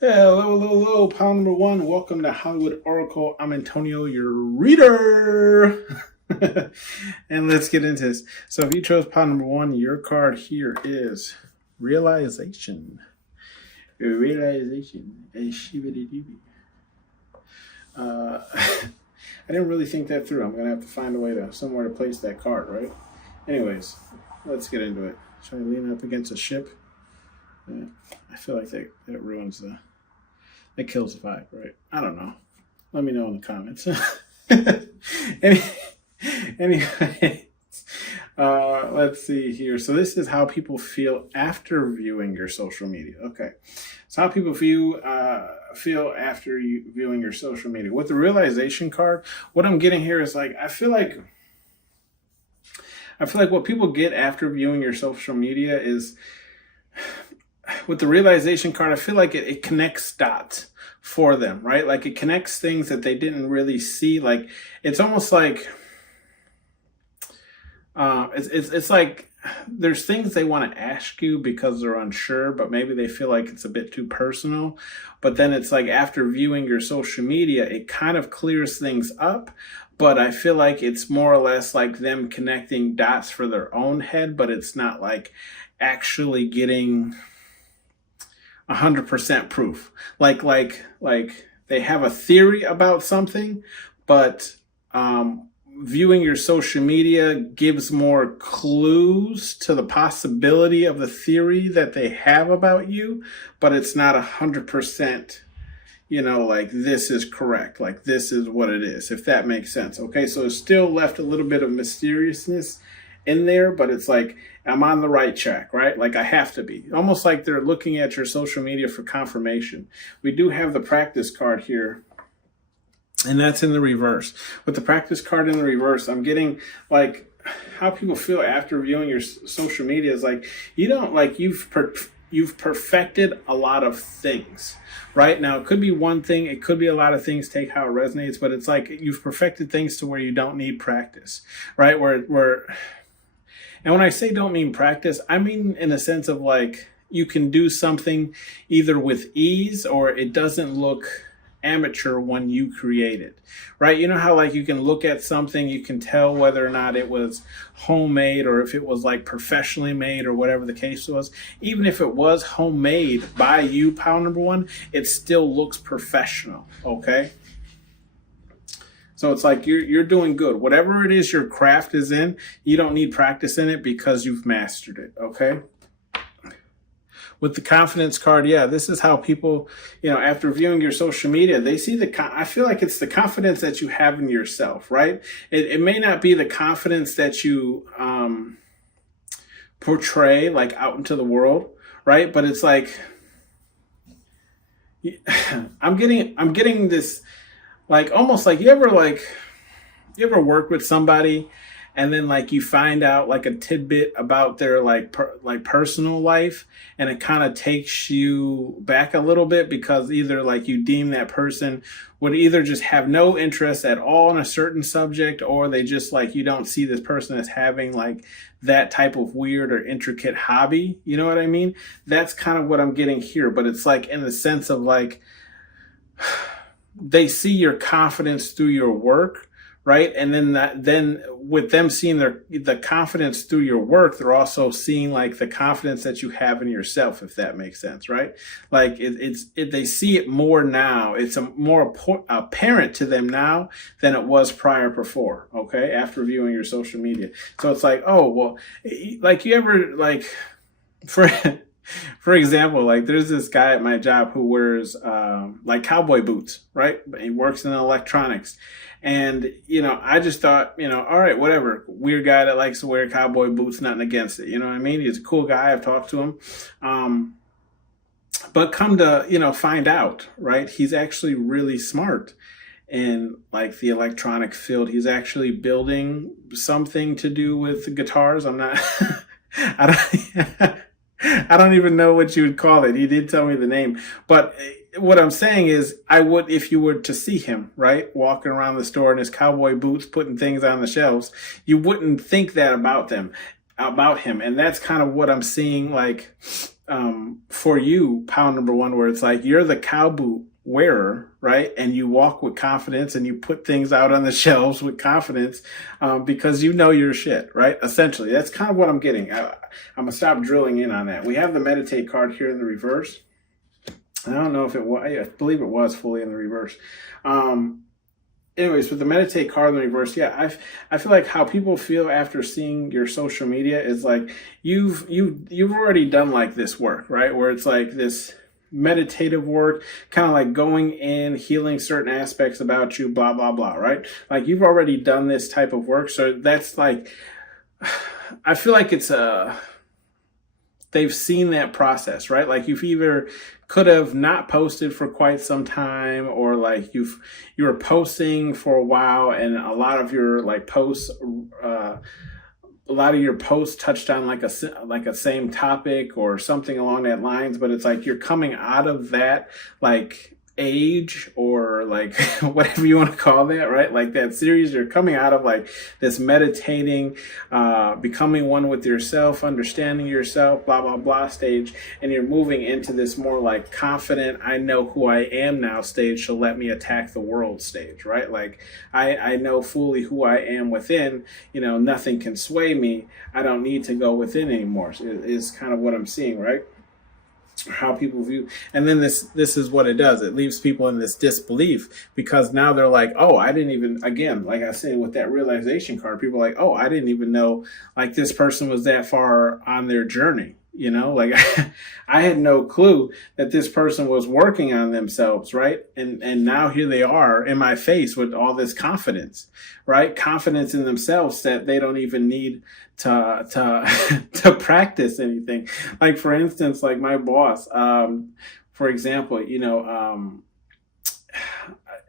Hello, hello, hello, pile number one. Welcome to Hollywood Oracle. I'm Antonio, your reader. And let's get into this. So if you chose pile number one, your card here is Realization. Realization. I didn't really think that through. I'm going to have to find a way to somewhere to place that card, right? Anyways, let's get into it. Should I lean up against a ship? I feel like that ruins that kills the vibe, right? I don't know. Let me know in the comments. Anyway, let's see here. So this is how people feel after viewing your social media. Okay, so how people feel after viewing your social media. With the realization card, what I'm getting here is like I feel like what people get after viewing your social media is, with the realization card, I feel like it connects dots for them, right? Like it connects things that they didn't really see. Like it's almost like it's like there's things they want to ask you because they're unsure, but maybe they feel like it's a bit too personal. But then it's like after viewing your social media, it kind of clears things up. But I feel like it's more or less like them connecting dots for their own head, but it's not like actually getting 100% proof. Like they have a theory about something, but viewing your social media gives more clues to the possibility of the theory that they have about you, but it's not 100%, like this is correct, like this is what it is, if that makes sense. Okay, so it's still left a little bit of mysteriousness in there, but it's like I'm on the right track, right? Like I have to be. Almost like they're looking at your social media for confirmation. We do have the practice card here, and that's in the reverse. With the practice card in the reverse, I'm getting like how people feel after viewing your social media is like you've perfected a lot of things. Right now, it could be one thing, it could be a lot of things, take how it resonates, but it's like you've perfected things to where you don't need practice, right? And when I say don't mean practice, I mean in a sense of like you can do something either with ease or it doesn't look amateur when you create it, right? You know how like you can look at something, you can tell whether or not it was homemade or if it was like professionally made or whatever the case was. Even if it was homemade by you, pile number one, it still looks professional, okay? So it's like you're doing good. Whatever it is your craft is in, you don't need practice in it because you've mastered it, okay? With the confidence card, yeah, this is how people, after viewing your social media, they see I feel like it's the confidence that you have in yourself, right? It may not be the confidence that you portray like out into the world, right? But it's like, I'm getting this, like almost like you ever work with somebody and then like you find out like a tidbit about their like personal life, and it kind of takes you back a little bit because either like you deem that person would either just have no interest at all in a certain subject, or they just like you don't see this person as having like that type of weird or intricate hobby. You know what I mean? That's kind of what I'm getting here, but it's like in the sense of like they see your confidence through your work, right? And then with them seeing the confidence through your work, they're also seeing like the confidence that you have in yourself, if that makes sense, right? Like they see it more now. It's more apparent to them now than it was prior before, okay? After viewing your social media. So it's like, oh, well, like you ever like, for example, like there's this guy at my job who wears like cowboy boots, right? He works in electronics. And, I just thought, all right, whatever. Weird guy that likes to wear cowboy boots, nothing against it. You know what I mean? He's a cool guy. I've talked to him. But come to, find out, right? He's actually really smart in like the electronic field. He's actually building something to do with guitars. I'm not, I don't even know what you would call it. He did tell me the name, but what I'm saying is I would, if you were to see him, right, walking around the store in his cowboy boots, putting things on the shelves, you wouldn't think that about them. about him. And that's kind of what I'm seeing, like, for you, pound number one, where it's like you're the cow boot wearer, right? And you walk with confidence and you put things out on the shelves with confidence, because you know your shit, right? Essentially, that's kind of what I'm getting. I'm gonna stop drilling in on that. We have the meditate card here in the reverse. I don't know if it was, I believe it was fully in the reverse. Anyways, with the meditate card in the reverse, yeah, I feel like how people feel after seeing your social media is like you've already done like this work, right? Where it's like this meditative work, kind of like going in, healing certain aspects about you, blah, blah, blah, right? Like you've already done this type of work. So that's like, I feel like it's they've seen that process, right? Like you've either could have not posted for quite some time, or like you were posting for a while and a lot of your like posts, a lot of your posts touched on like a same topic or something along that lines, but it's like you're coming out of that like age, or like whatever you want to call that, right? Like that series, you're coming out of like this meditating, becoming one with yourself, understanding yourself, blah, blah, blah stage. And you're moving into this more like confident, I know who I am now stage. So let me attack the world stage, right? Like I know fully who I am within, nothing can sway me. I don't need to go within anymore. Is kind of what I'm seeing, right? How people view, and then this is what it does. It leaves people in this disbelief, because now they're like, oh, I didn't even, again, like I said with that realization card, people are like, oh, I didn't even know like this person was that far on their journey. Like I had no clue that this person was working on themselves, right? And now here they are in my face with all this confidence, right? Confidence in themselves that they don't even need to practice anything. Like for instance, like my boss, for example,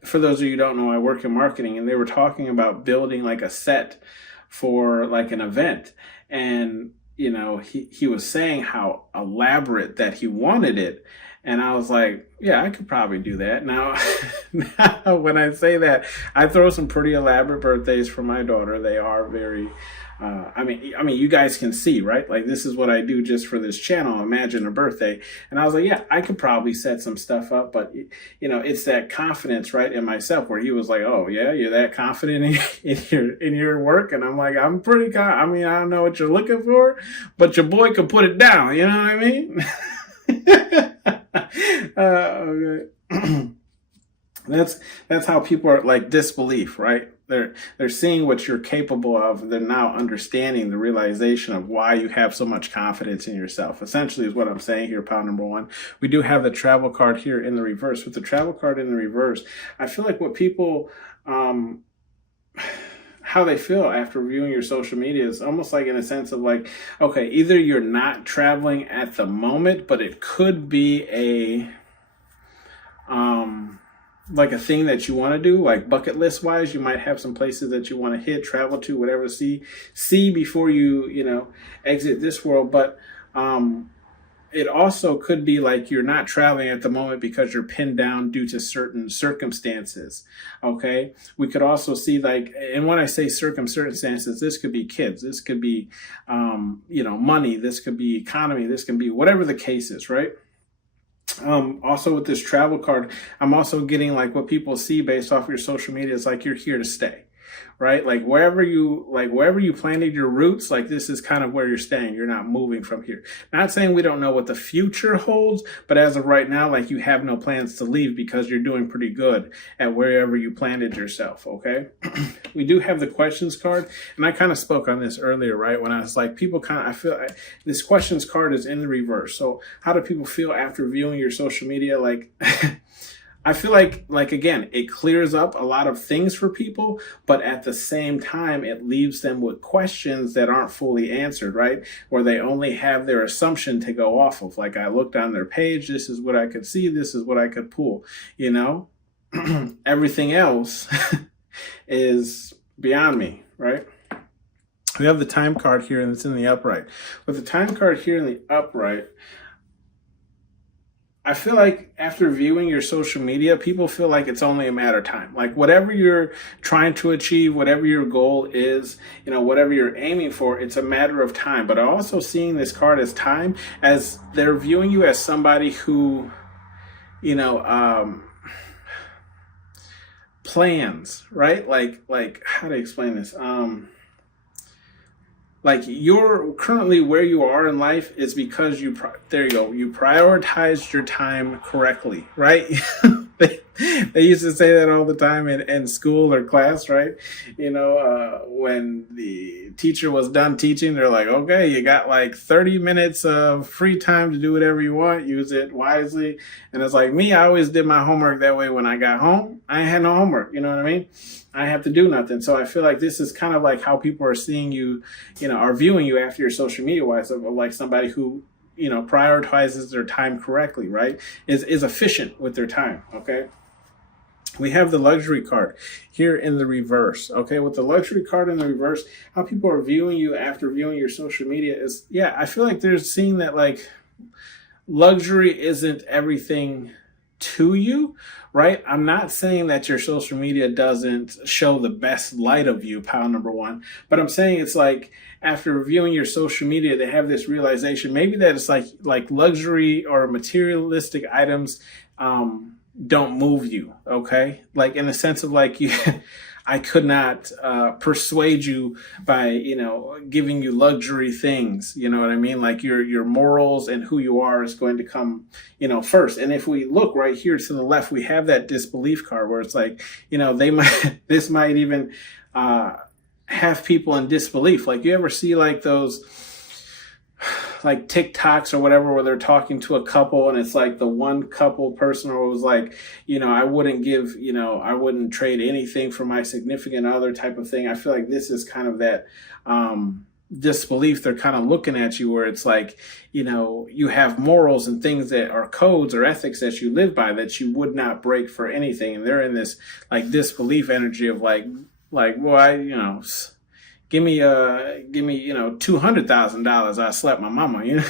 for those of you who don't know, I work in marketing, and they were talking about building like a set for like an event. And he was saying how elaborate that he wanted it. And I was like, yeah, I could probably do that. Now, when I say that, I throw some pretty elaborate birthdays for my daughter. They are very, I mean, you guys can see, right? Like this is what I do just for this channel. Imagine a birthday. And I was like, yeah, I could probably set some stuff up, but it's that confidence, right, in myself, where he was like, oh yeah, you're that confident in your work. And I'm like, I'm pretty I don't know what you're looking for, but your boy could put it down. You know what I mean? Okay. That's how people are like disbelief, right? They're seeing what you're capable of. They're now understanding the realization of why you have so much confidence in yourself. Essentially is what I'm saying here, pound number one. We do have the travel card here in the reverse. With the travel card in the reverse, I feel like what people, how they feel after viewing your social media is almost like in a sense of like, okay, either you're not traveling at the moment, but it could be a, like a thing that you want to do, like bucket list wise. You might have some places that you want to hit, travel to, whatever, see before you, exit this world. But it also could be like you're not traveling at the moment because you're pinned down due to certain circumstances. Okay. We could also see like, and when I say circumstances, this could be kids, this could be, money, this could be economy, this can be whatever the case is, right? Also with this travel card, I'm also getting like what people see based off your social media is like you're here to stay, right? Like wherever you planted your roots, like this is kind of where you're staying. You're not moving from here. Not saying we don't know what the future holds, but as of right now, like you have no plans to leave because you're doing pretty good at wherever you planted yourself. Okay. We do have the questions card, and I kind of spoke on this earlier, right? When I was like, I feel this questions card is in the reverse. So how do people feel after viewing your social media? Like, I feel like again, it clears up a lot of things for people, but at the same time, it leaves them with questions that aren't fully answered, right? Or they only have their assumption to go off of. Like I looked on their page, this is what I could see, this is what I could pull, everything else is beyond me, right? We have the time card here, and it's in the upright. With the time card here in the upright, I feel like after viewing your social media, people feel like it's only a matter of time. Like whatever you're trying to achieve, whatever your goal is, whatever you're aiming for, it's a matter of time. But also seeing this card as time, as they're viewing you as somebody who, you know, plans, right? Like how to explain this? Like you're currently where you are in life is because there you go, you prioritized your time correctly, right? They used to say that all the time in school or class, right? When the teacher was done teaching, they're like, okay, you got like 30 minutes of free time to do whatever you want, use it wisely. And it's like me, I always did my homework that way. When I got home, I had no homework, you know what I mean? I have to do nothing. So I feel like this is kind of like how people are seeing you, are viewing you after your social media wise, of like somebody who, prioritizes their time correctly, right? Is efficient with their time. Okay. We have the luxury card here in the reverse. Okay. With the luxury card in the reverse, how people are viewing you after viewing your social media is, yeah, I feel like they're seeing that like luxury isn't everything to you, right? I'm not saying that your social media doesn't show the best light of you, pile number one, but I'm saying it's like after reviewing your social media, they have this realization, maybe that it's like luxury or materialistic items don't move you, okay? Like in the sense of like you, I could not persuade you by, giving you luxury things. You know what I mean? Like your morals and who you are is going to come, first. And if we look right here to the left, we have that disbelief card where it's like, they might, this might even have people in disbelief. Like you ever see like those like TikToks or whatever, where they're talking to a couple and it's like the one couple person who was like, I wouldn't trade anything for my significant other type of thing. I feel like this is kind of that disbelief. They're kind of looking at you where it's like, you have morals and things that are codes or ethics that you live by that you would not break for anything. And they're in this like disbelief energy of like, well, give me $200,000. I slapped my mama,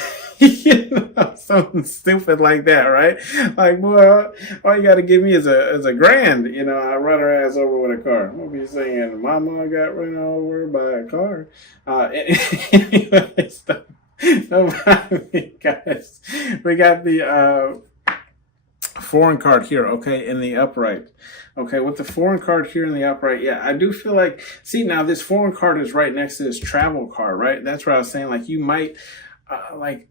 something stupid like that, right? Like, well, all you got to give me is a grand. I run her ass over with a car. We'll be singing, "Mama got run over by a car." Anyways, nobody, guys. We got the foreign card here, okay, in the upright. Okay, with the foreign card here in the upright, yeah, I do feel like, see, now this foreign card is right next to this travel card, right? That's what I was saying, like you might, like,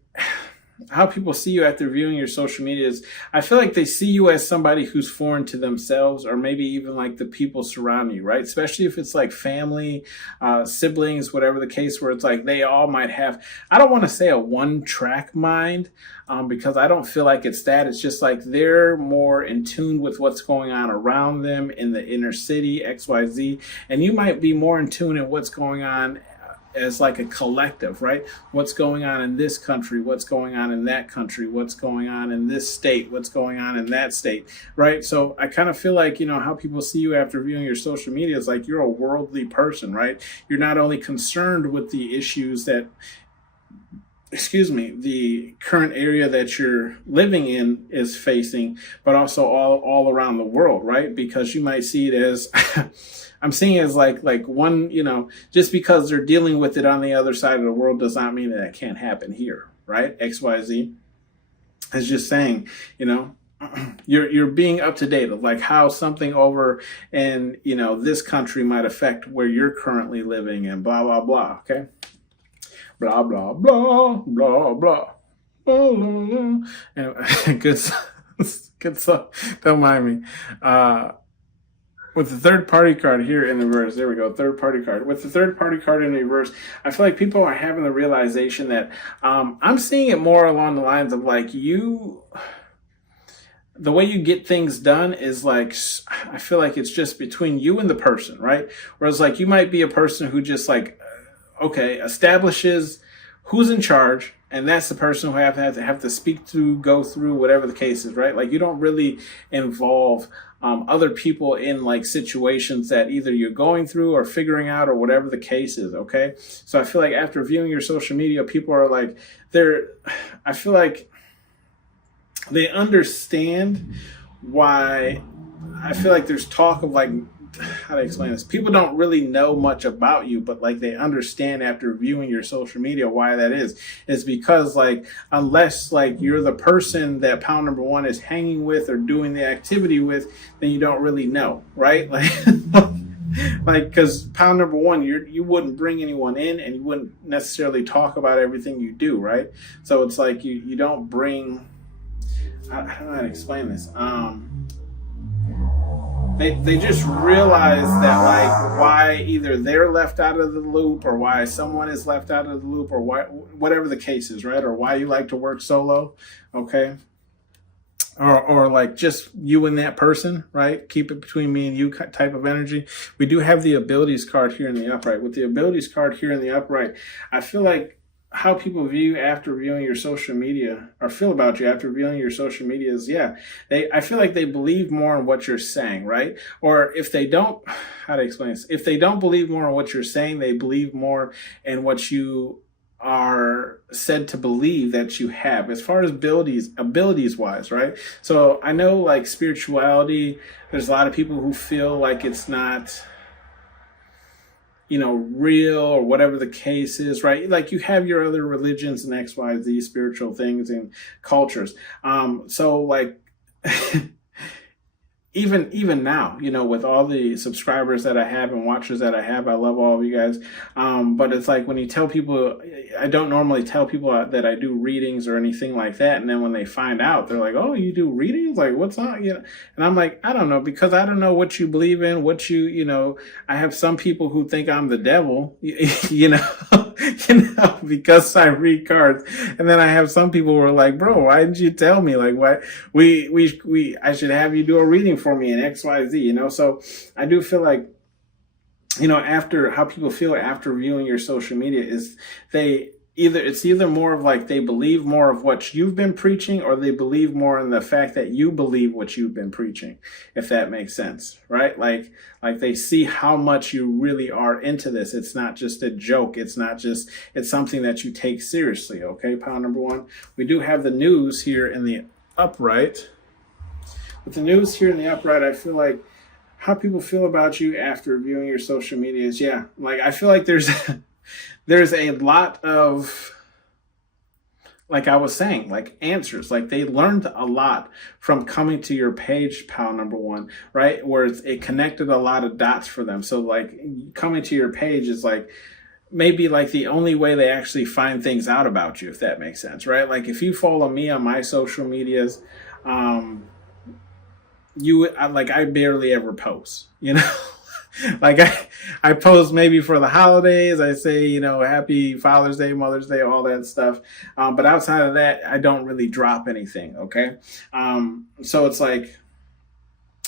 how people see you after viewing your social media is, I feel like they see you as somebody who's foreign to themselves, or maybe even like the people surrounding you, right? Especially if it's like family, siblings, whatever the case, where it's like they all might have, I don't want to say a one-track mind, because I don't feel like it's that. It's just like they're more in tune with what's going on around them in the inner city, XYZ, and you might be more in tune in what's going on as like a collective, right? What's going on in this country, what's going on in that country, what's going on in this state, what's going on in that state, right? So I kind of feel like, how people see you after viewing your social media is like you're a worldly person, right? You're not only concerned with the issues that, the current area that you're living in is facing, but also all around the world, right? Because you might see it as I'm seeing it as like one, just because they're dealing with it on the other side of the world does not mean that it can't happen here, right? XYZ is just saying, you're being up to date of like how something over in, this country might affect where you're currently living and blah, blah, blah. Okay. Blah, blah, blah, blah, blah. Anyway, good song. Don't mind me. With the third party card here in the reverse, there we go, third party card. With the third party card in the reverse, I feel like people are having the realization that I'm seeing it more along the lines of like the way you get things done is like, I feel like it's just between you and the person, right? Whereas like you might be a person who just like, establishes who's in charge, and that's the person who have to speak to, go through, whatever the case is, right? Like you don't really involve other people in like situations that either you're going through or figuring out or whatever the case is, okay? So I feel like after viewing your social media, people are like, I feel like they understand why. I feel like there's talk of like, how to explain this, people don't really know much about you, but like they understand after viewing your social media why that is because like, unless like you're the person that pound number one is hanging with or doing the activity with, then you don't really know, right? Like like, because pound number one, you wouldn't bring anyone in and you wouldn't necessarily talk about everything you do, right? So it's like you don't bring, I don't know how to explain this. They just realize that like why either they're left out of the loop or why someone is left out of the loop or why, whatever the case is, right? Or why you like to work solo, okay? Or like just you and that person, right? Keep it between me and you type of energy. We do have the abilities card here in the upright. With the abilities card here in the upright, I feel like how people view after viewing your social media or feel about you after viewing your social media is, yeah, I feel like they believe more in what you're saying, right? Or if they don't, how to explain this? If they don't believe more in what you're saying, they believe more in what you are said to believe that you have as far as abilities wise, right? So I know like spirituality, there's a lot of people who feel like it's not, real or whatever the case is, right? Like you have your other religions and XYZ spiritual things and cultures. So like even now, with all the subscribers that I have and watchers that I have, I love all of you guys. But it's like when you tell people, I don't normally tell people that I do readings or anything like that. And then when they find out, they're like, "Oh, you do readings? Like, what's on?" And I'm like, I don't know, because I don't know what you believe in, I have some people who think I'm the devil, because I read cards. And then I have some people who are like, "Bro, why didn't you tell me? Like, why I should have you do a reading for me in XYZ, So I do feel like, after how people feel after viewing your social media is it's either more of like they believe more of what you've been preaching or they believe more in the fact that you believe what you've been preaching, if that makes sense, right? Like they see how much you really are into this. It's not just a joke. It's something that you take seriously. Okay. Pound number one, we do have the news here in the upright. With the news here in the upright, I feel like how people feel about you after viewing your social media is, yeah, like I feel like there's a lot of, like I was saying, like answers, like they learned a lot from coming to your page, pound number one, right? Where it connected a lot of dots for them. So like coming to your page is like maybe like the only way they actually find things out about you, if that makes sense, right? Like if you follow me on my social medias, I barely ever post, like I post maybe for the holidays. I say, happy Father's Day, Mother's Day, all that stuff. But outside of that, I don't really drop anything. Okay. So it's like,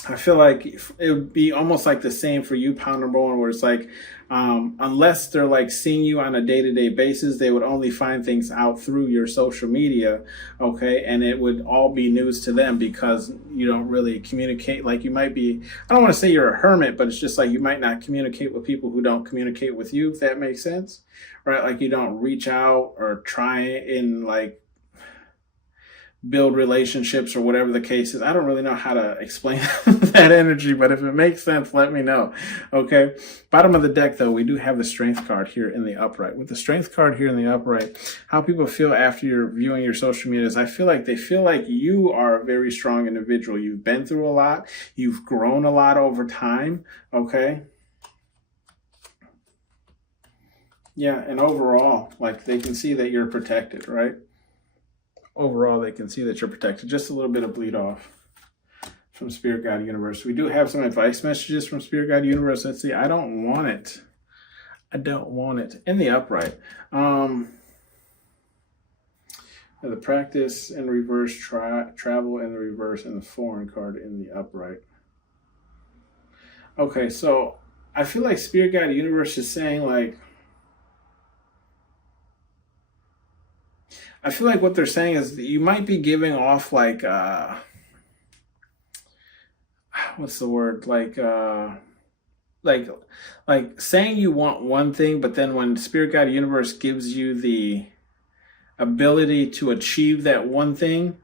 I feel like it would be almost like the same for you, pound number one, where it's like, unless they're like seeing you on a day-to-day basis, they would only find things out through your social media. Okay. And it would all be news to them because you don't really communicate. Like you might be, I don't want to say you're a hermit, but it's just like you might not communicate with people who don't communicate with you, if that makes sense. Right. Like you don't reach out or try and like build relationships or whatever the case is. I don't really know how to explain that energy, but if it makes sense, let me know. Okay. Bottom of the deck, though, we do have the strength card here in the upright. With the strength card here in the upright, how people feel after you're viewing your social media is I feel like they feel like you are a very strong individual. You've been through a lot. You've grown a lot over time. Okay. Yeah. And overall, like they can see that you're protected, right? Overall, they can see that you're protected. Just a little bit of bleed off from Spirit Guide Universe. We do have some advice messages from Spirit Guide Universe. Let's see. I don't want it. I don't want it. In the upright. The practice in reverse, travel in the reverse, and the foreign card in the upright. Okay, so I feel like Spirit Guide Universe is saying like, I feel like what they're saying is that you might be giving off like, what's the word? Like saying you want one thing, but then when Spirit Guide Universe gives you the ability to achieve that one thing,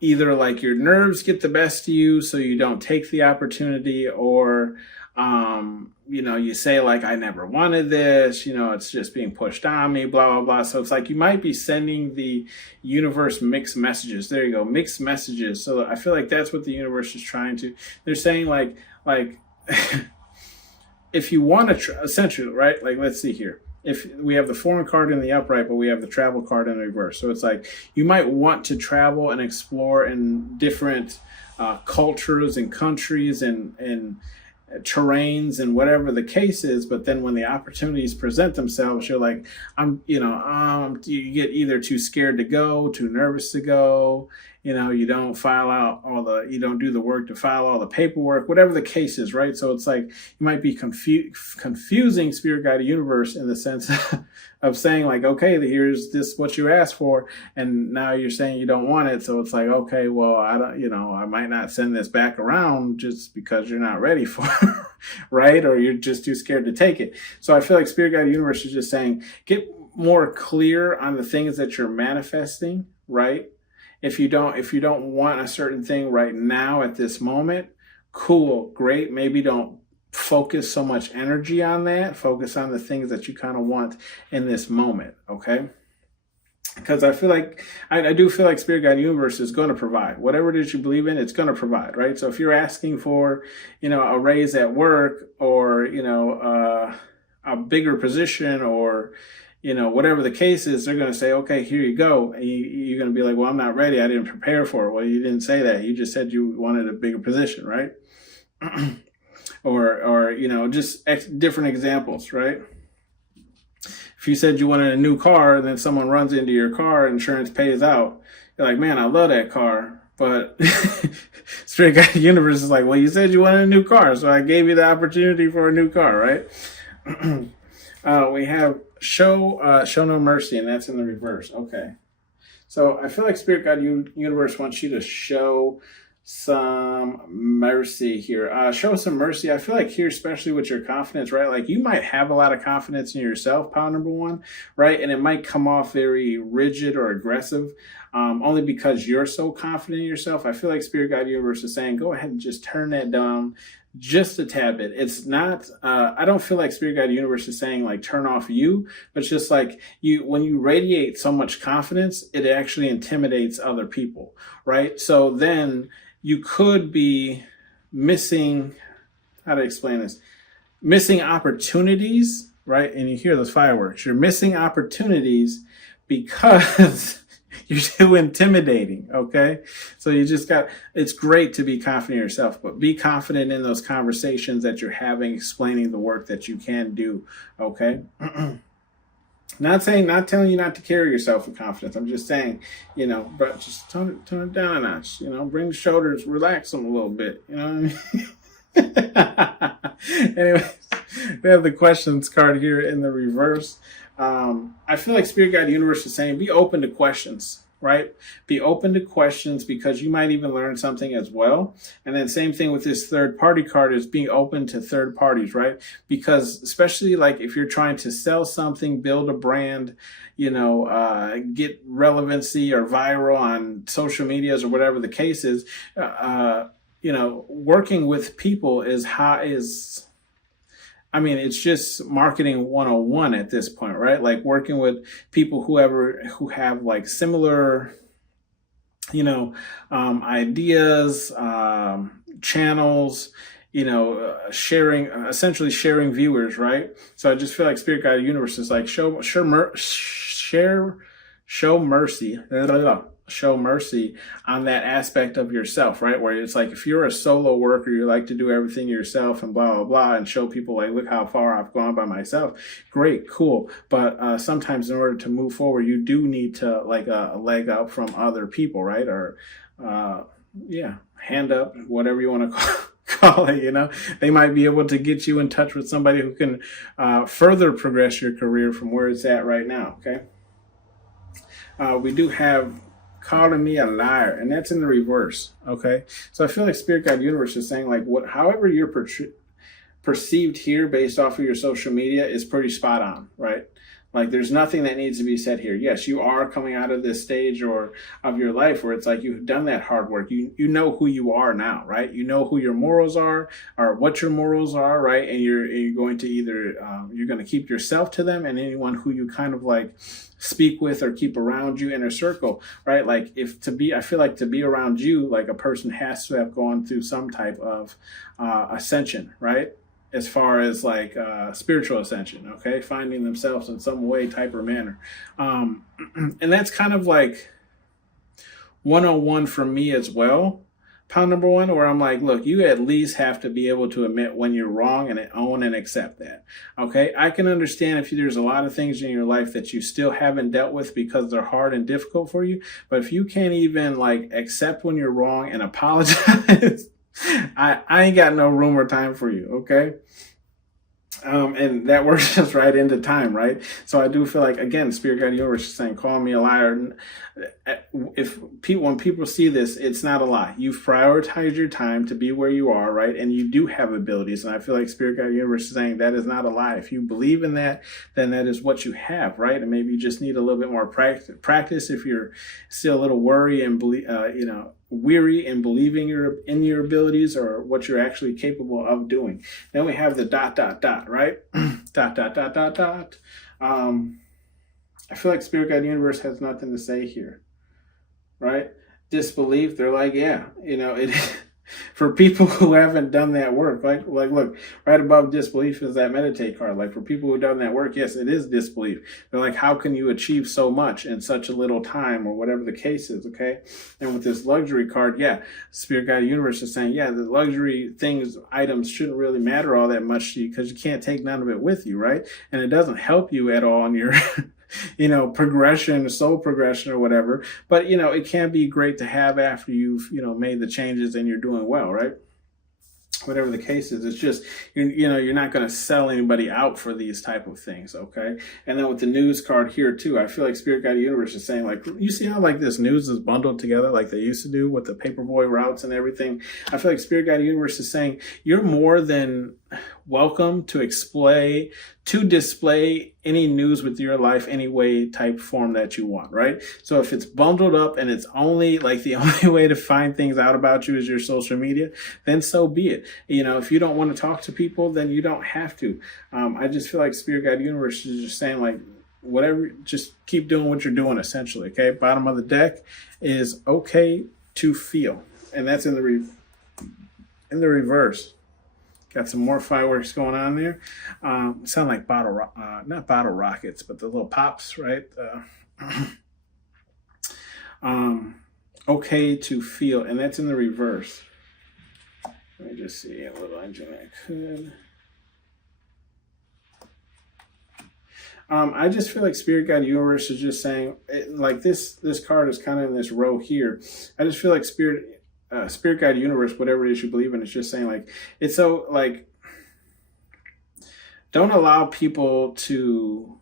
either like your nerves get the best of you so you don't take the opportunity, or you say like, I never wanted this, it's just being pushed on me, blah, blah, blah. So it's like you might be sending the universe mixed messages. There you go, mixed messages. So I feel like that's what the universe is trying to, they're saying like if you want to, essentially, right? Like, let's see here. If we have the foreign card in the upright, but we have the travel card in the reverse. So it's like you might want to travel and explore in different cultures and countries and terrains and whatever the case is. But then when the opportunities present themselves, you're like, you get either too scared to go, too nervous to go. You don't file out you don't do the work to file all the paperwork, whatever the case is, right? So it's like you might be confusing spirit guide universe in the sense of saying like, okay, here's what you asked for, and now you're saying you don't want it. So it's like, okay, well, I might not send this back around just because you're not ready for it, right? Or you're just too scared to take it. So I feel like spirit guide universe is just saying, get more clear on the things that you're manifesting, right? If you don't want a certain thing right now at this moment, cool, great. Maybe don't focus so much energy on that. Focus on the things that you kind of want in this moment, okay? Because I feel like, I do feel like Spirit Guide Universe is going to provide. Whatever it is you believe in, it's going to provide, right? So if you're asking for, a raise at work, or, a bigger position, or, whatever the case is, they're going to say, okay, here you go. And you're going to be like, well, I'm not ready. I didn't prepare for it. Well, you didn't say that. You just said you wanted a bigger position, right? or just different examples, right? If you said you wanted a new car and then someone runs into your car, insurance pays out, you're like, man, I love that car. But Spirit Guide Universe is like, well, you said you wanted a new car, so I gave you the opportunity for a new car, right? We have show no mercy, and that's in the reverse. Okay. So I feel like Spirit Guide Universe wants you to show some mercy here. Show some mercy. I feel like here, especially with your confidence, right? Like you might have a lot of confidence in yourself, pile number one, right? And it might come off very rigid or aggressive, only because you're so confident in yourself. I feel like Spirit Guide Universe is saying, go ahead and just turn that down just a tad bit. It's not, I don't feel like Spirit Guide Universe is saying like turn off you, but it's just like when you radiate so much confidence, it actually intimidates other people, right? So then you could be missing, how to explain this, missing opportunities, right? And you hear those fireworks. You're missing opportunities because you're too intimidating, okay? So it's great to be confident in yourself, but be confident in those conversations that you're having, explaining the work that you can do, okay? Not telling you not to carry yourself with confidence. I'm just saying, but just tone it down a notch. Bring the shoulders, relax them a little bit. You know what I mean? Anyways, we have the questions card here in the reverse. I feel like Spirit Guide Universe is saying, be open to questions, right? Be open to questions because you might even learn something as well. And then same thing with this third party card is being open to third parties, right? Because especially like if you're trying to sell something, build a brand, get relevancy or viral on social medias or whatever the case is, working with people it's just marketing 101 at this point, right? Like working with people who have like similar, ideas, channels, essentially sharing viewers, right? So I just feel like Spirit Guide Universe is like show mercy. Show mercy on that aspect of yourself, right? Where it's like if you're a solo worker, you like to do everything yourself and blah blah blah, and show people like, look how far I've gone by myself. Great, cool. But sometimes in order to move forward, you do need to like a leg up from other people, right? Or hand up, whatever you want to call it. They might be able to get you in touch with somebody who can further progress your career from where it's at right now. Okay. We do have calling me a liar, and that's in the reverse. Okay, so I feel like Spirit Guide Universe is saying like however you're perceived here based off of your social media is pretty spot on, right? Like, there's nothing that needs to be said here. Yes, you are coming out of this stage or of your life where it's like you've done that hard work. You know who you are now, right? You know who your morals are, or what your morals are, right? And you're going to either you're going to keep yourself to them, and anyone who you kind of like speak with or keep around you in a circle, right? Like, I feel like to be around you, like a person has to have gone through some type of ascension, right? As far as like spiritual ascension, okay, finding themselves in some way, type, or manner, and that's kind of like 101 for me as well. Pound number one, where I'm like, look, you at least have to be able to admit when you're wrong and own and accept that. Okay, I can understand if there's a lot of things in your life that you still haven't dealt with because they're hard and difficult for you. But if you can't even like accept when you're wrong and apologize, I ain't got no room or time for you, okay? And that works just right into time, right? So I do feel like, again, Spirit Guide Universe is saying, call me a liar. When people see this, it's not a lie. You've prioritized your time to be where you are, right? And you do have abilities. And I feel like Spirit Guide Universe is saying that is not a lie. If you believe in that, then that is what you have, right? And maybe you just need a little bit more practice if you're still a little worried and weary in believing in your abilities or what you're actually capable of doing. Then we have the ... right? ... I feel like Spirit Guide Universe has nothing to say here, right? Disbelief, they're like, yeah, it for people who haven't done that work, like look, right above disbelief is that meditate card. Like, for people who've done that work, yes, it is disbelief. They're like, how can you achieve so much in such a little time, or whatever the case is, okay? And with this luxury card, yeah, Spirit Guide Universe is saying, yeah, the luxury items shouldn't really matter all that much to you because you can't take none of it with you, right? And it doesn't help you at all in your soul progression or whatever. But, it can be great to have after you've, made the changes and you're doing well, right? Whatever the case is, it's just, you're not going to sell anybody out for these type of things, okay? And then with the news card here too, I feel like Spirit Guide Universe is saying, like, you see how like this news is bundled together like they used to do with the paperboy routes and everything? I feel like Spirit Guide Universe is saying you're more than welcome to display any news with your life any way, type, form that you want, right? So if it's bundled up and it's only like the only way to find things out about you is your social media, then so be it. If you don't want to talk to people, then you don't have to. I just feel like Spirit Guide Universe is just saying, like, whatever, just keep doing what you're doing, essentially, okay? Bottom of the deck is okay to feel, and that's in the reverse. Got some more fireworks going on there. Sound like not bottle rockets, but the little pops, right? Okay to feel, and that's in the reverse. Let me just see a little engine I could. I just feel like Spirit Guide Universe is just saying, like this card is kind of in this row here. I just feel like Spirit Guide Universe, whatever it is you believe in, it's just saying, like, it's so, like, don't allow people to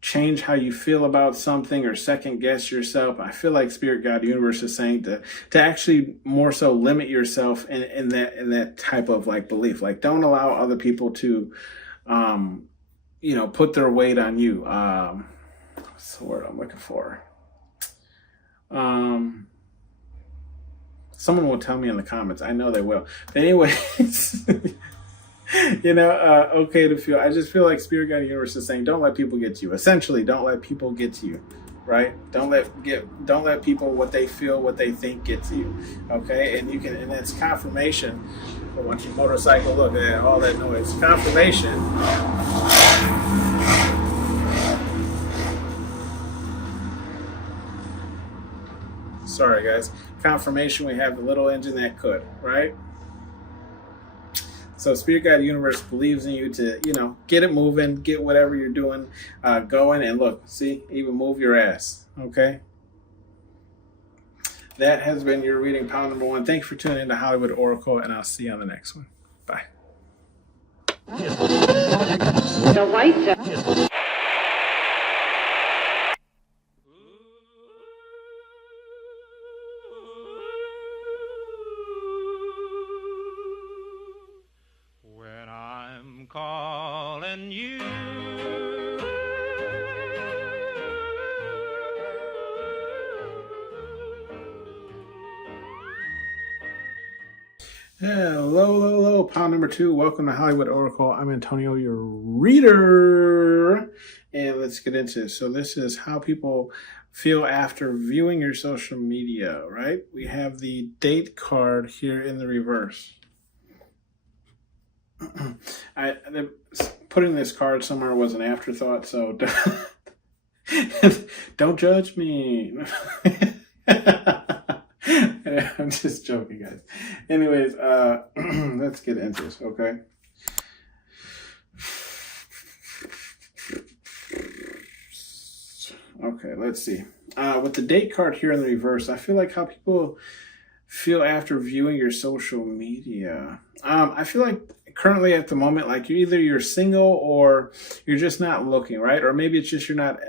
change how you feel about something or second guess yourself. I feel like Spirit Guide Universe is saying to actually more so limit yourself in that type of like belief. Like, don't allow other people to put their weight on you. What's the word I'm looking for? Someone will tell me in the comments. I know they will. But anyways, okay to feel. I just feel like Spirit Guide Universe is saying, don't let people get to you. Essentially, don't let people get to you, right? Don't let people, what they feel, what they think, get to you. Okay, and it's confirmation. I want your motorcycle. Look at all that noise. Confirmation. Sorry, guys. Confirmation, we have the little engine that could, right? So Spirit Guide Universe believes in you to, get it moving, get whatever you're doing going, and look, see, even move your ass, okay? That has been your reading, pound number one. Thank you for tuning in to Hollywood Oracle, and I'll see you on the next one. Bye. The white When I'm calling you Hello, pound number 2. Welcome to Hollywood Oracle. I'm Antonio, your reader. And let's get into this. So this is how people feel after viewing your social media, right? We have the date card here in the reverse. Putting this card somewhere was an afterthought, so don't judge me. I'm just joking, guys. Anyways, let's get into this, okay? Okay, let's see. With the date card here in the reverse, I feel like how people feel after viewing your social media. I feel like currently at the moment, like you're single or you're just not looking, right? Or maybe it's just you're not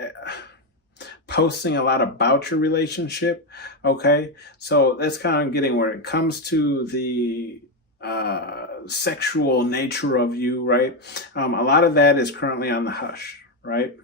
posting a lot about your relationship. Okay, so that's kind of getting where it comes to the sexual nature of you, right? A lot of that is currently on the hush, right?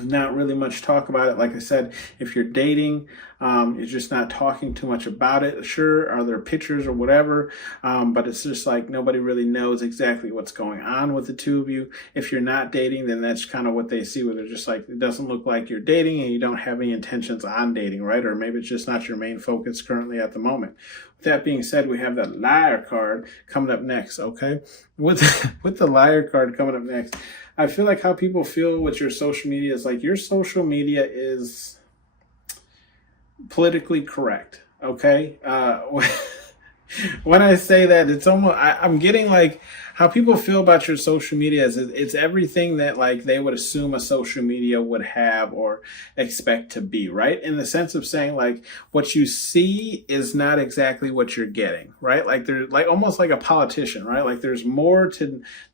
Not really much talk about it. Like I said, if you're dating, you're just not talking too much about it. Sure, are there pictures or whatever, but it's just like nobody really knows exactly what's going on with the two of you. If you're not dating, then that's kind of what they see, where they're just like, it doesn't look like you're dating and you don't have any intentions on dating, right? Or maybe it's just not your main focus currently at the moment. With that being said, we have that liar card coming up next, okay? With the liar card coming up next, I feel like how people feel with your social media is like your social media is politically correct, okay? When I say that, it's almost, I'm getting like how people feel about your social media is it's everything that like they would assume a social media would have or expect to be, right? In the sense of saying like what you see is not exactly what you're getting, right? Like they're like almost like a politician, right? Like there's more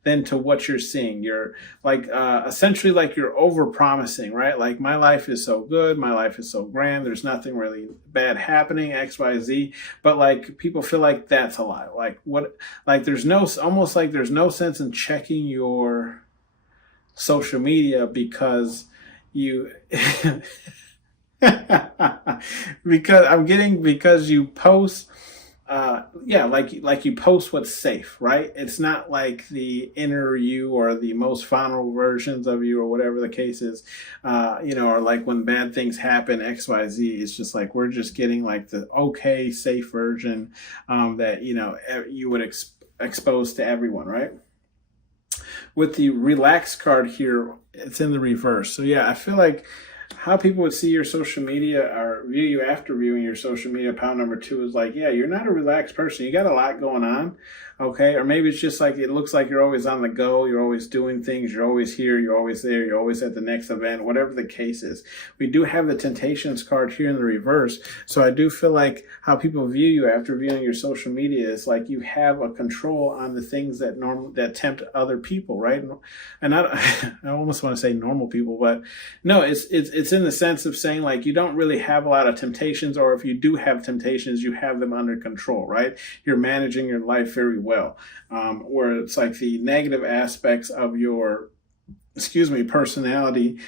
than to what you're seeing. You're like essentially like you're over promising, right? Like my life is so good, my life is so grand, there's nothing really bad happening, XYZ, but like people feel like that's a lie. Like what, like there's no, almost like there's no sense in checking your social media because you because you post like you post what's safe, right? It's not like the inner you or the most vulnerable versions of you or whatever the case is, or like when bad things happen, XYZ. It's just like we're just getting like the okay, safe version that you would expose to everyone, right? With the relax card here, it's in the reverse. So yeah, I feel like how people would see your social media or view you after viewing your social media, pound number 2, is like, yeah, you're not a relaxed person. You got a lot going on, okay? Or maybe it's just like it looks like you're always on the go. You're always doing things. You're always here. You're always there. You're always at the next event, whatever the case is. We do have the Temptations card here in the reverse. So I do feel like how people view you after viewing your social media is like you have a control on the things that tempt other people, right? And I almost want to say normal people, but no, it's in the sense of saying like you don't really have a lot of temptations, or if you do have temptations, you have them under control, right? You're managing your life very well. Where it's like the negative aspects of your, personality.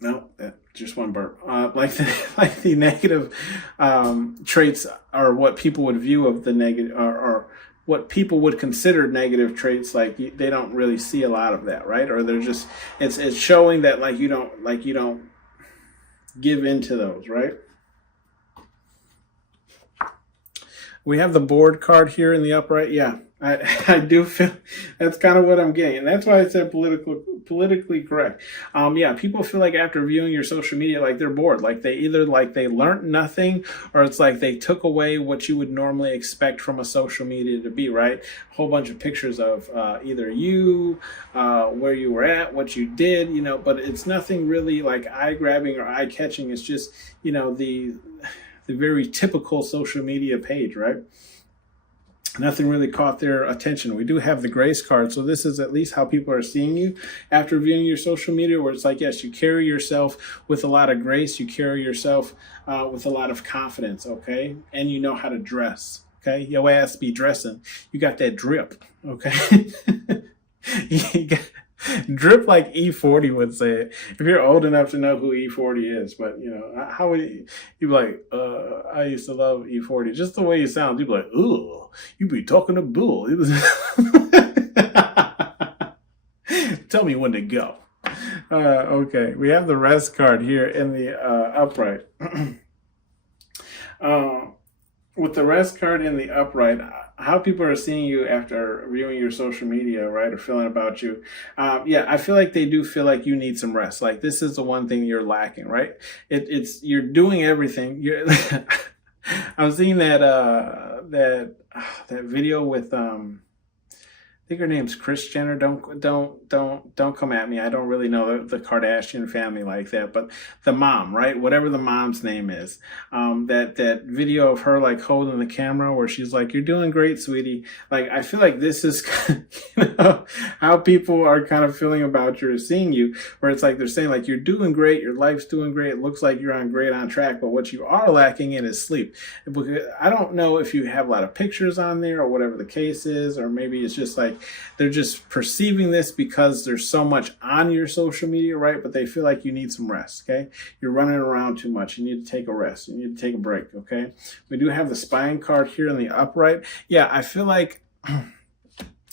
No, just one burp. Like the negative traits are what people would view of the negative, or what people would consider negative traits. Like they don't really see a lot of that, right? Or they're just it's showing that like you don't give into those, right? We have the board card here in the upright. Yeah, I do feel that's kind of what I'm getting. And that's why I said politically correct. Yeah, people feel like after viewing your social media, like they're bored. Like they either like they learned nothing, or it's like they took away what you would normally expect from a social media to be, right? A whole bunch of pictures of either you, where you were at, what you did, but it's nothing really like eye-grabbing or eye-catching. It's just, the very typical social media page, right? Nothing really caught their attention. We do have the grace card, so this is at least how people are seeing you after viewing your social media, where it's like, yes, you carry yourself with a lot of grace, you carry yourself with a lot of confidence, okay? And you know how to dress, okay? Your ass be dressing. You got that drip, okay? Drip like E40 would say it. If you're old enough to know who E40 is, but how would you be like, I used to love E40. Just the way you sound, you'd be like, ooh, you be talking to Bull. It was Tell me when to go. Okay, we have the rest card here in the upright. With the rest card in the upright, how people are seeing you after viewing your social media, right, or feeling about you. Yeah, I feel like they do feel like you need some rest. Like this is the one thing you're lacking, right? It's you're doing everything. You're I'm seeing that video with I think her name's Kris Jenner. Don't come at me. I don't really know the Kardashian family like that, but the mom, right? Whatever the mom's name is, that video of her like holding the camera where she's like, "You're doing great, sweetie." Like I feel like this is how people are kind of feeling about you or seeing you, where it's like they're saying like you're doing great, your life's doing great, it looks like you're on track, but what you are lacking in is sleep. I don't know if you have a lot of pictures on there or whatever the case is, or maybe it's just like they're just perceiving this because there's so much on your social media, right? But they feel like you need some rest, okay? You're running around too much. You need to take a rest. You need to take a break, okay? We do have the spine card here in the upright. Yeah, I feel like,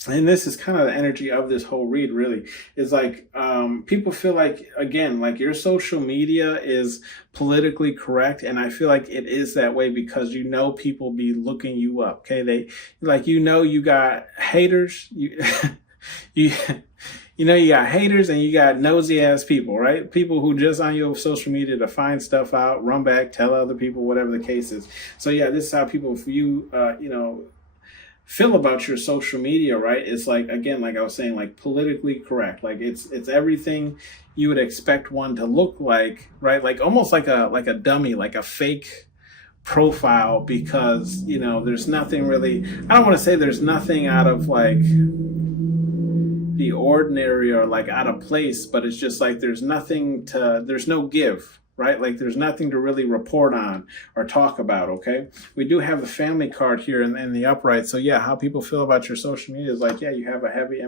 and this is kind of the energy of this whole read, really, is like people feel like, again, like your social media is politically correct, and I feel like it is that way because people be looking you up, okay? They like, you got haters, you you got haters and you got nosy ass people, right? People who just on your social media to find stuff out, run back, tell other people, whatever the case is. So yeah, this is how people view feel about your social media, right? It's like, again, like I was saying, like politically correct. Like it's everything you would expect one to look like, right? Like almost like a dummy, like a fake profile, because there's nothing really, I don't want to say there's nothing out of like the ordinary or like out of place, but it's just like there's no give, right? Like there's nothing to really report on or talk about, okay? We do have the family card here in the upright. So yeah, how people feel about your social media is like, yeah, you have a heavy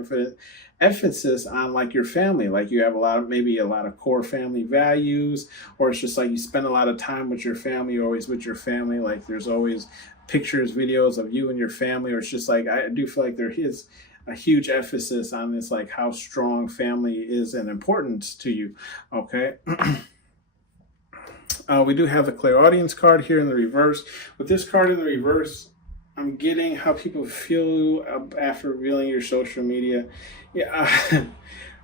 emphasis on like your family. Like you have maybe a lot of core family values, or it's just like you spend a lot of time with your family, you're always with your family. Like there's always pictures, videos of you and your family, or it's just like, I do feel like there is a huge emphasis on this, like how strong family is and importance to you, okay? We do have the clairaudience card here in the reverse. With this card in the reverse, I'm getting how people feel after revealing your social media. Yeah,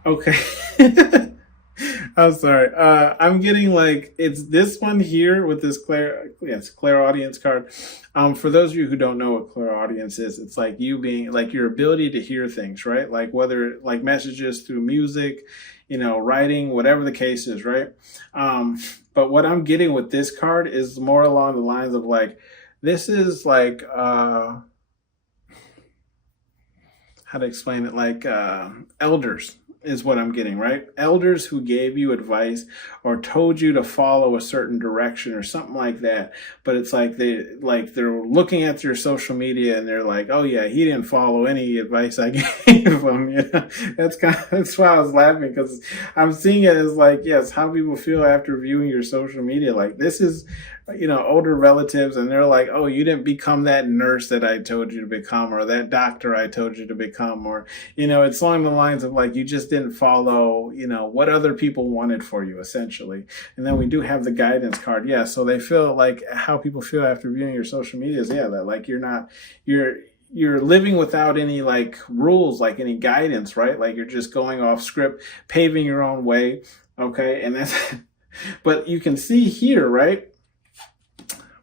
okay. I'm sorry. I'm getting like, it's this one here with this clairaudience card. For those of you who don't know what clairaudience is, it's like you being like your ability to hear things, right? Like whether like messages through music, writing, whatever the case is, right? But what I'm getting with this card is more along the lines of like, this is like, how to explain it? Like elders is what I'm getting, right? Elders who gave you advice or told you to follow a certain direction or something like that. But it's like they're looking at your social media and they're like, oh yeah, he didn't follow any advice I gave him. That's why I was laughing, because I'm seeing it as like, yes, how people feel after viewing your social media. Like this is, older relatives, and they're like, oh, you didn't become that nurse that I told you to become, or that doctor I told you to become, or, it's along the lines of like, you just didn't follow, what other people wanted for you, essentially. And then we do have the guidance card. Yeah. So they feel like how people feel after viewing your social media is, yeah, that like you're living without any like rules, like any guidance, right? Like you're just going off script, paving your own way. Okay. And that's, but you can see here, right?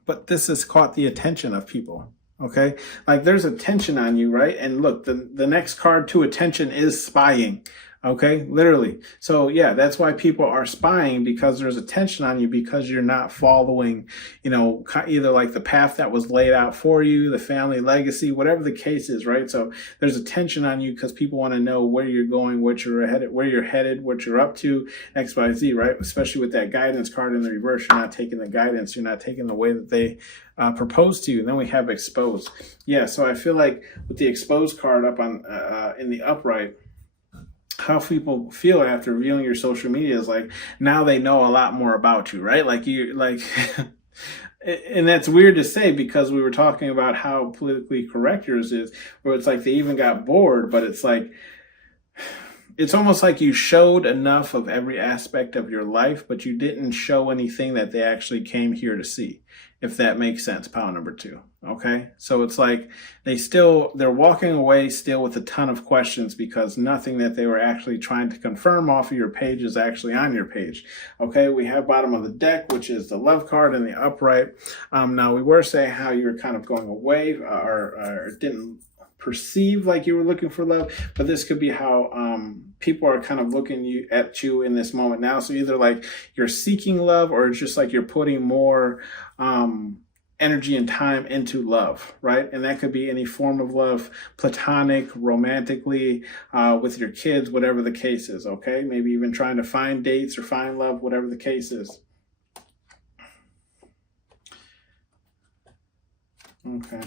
But this has caught the attention of people, okay? Like there's attention on you, right? And look, the next card to attention is spying, okay? Literally. So yeah, that's why people are spying, because there's attention on you, because you're not following, either like the path that was laid out for you, the family legacy, whatever the case is, right? So there's attention on you because people want to know where you're going, where you're headed, what you're up to, X, Y, Z, right? Especially with that guidance card in the reverse, you're not taking the guidance, you're not taking the way that they propose to you. And then we have exposed. Yeah, so I feel like with the exposed card up on in the upright, how people feel after viewing your social media is like, now they know a lot more about you, right? Like you like and that's weird to say because we were talking about how politically correct yours is, where it's like they even got bored, but it's like it's almost like you showed enough of every aspect of your life, but you didn't show anything that they actually came here to see, if that makes sense, pile number two. Okay. So it's like they're walking away still with a ton of questions because nothing that they were actually trying to confirm off of your page is actually on your page. Okay. We have bottom of the deck, which is the love card in the upright. Now we were saying how you were kind of going away or didn't perceive like you were looking for love, but this could be how people are kind of looking at you in this moment now. So either like you're seeking love or it's just like you're putting more energy and time into love, right? And that could be any form of love, platonic, romantically, with your kids, whatever the case is, okay? Maybe even trying to find dates or find love, whatever the case is. Okay.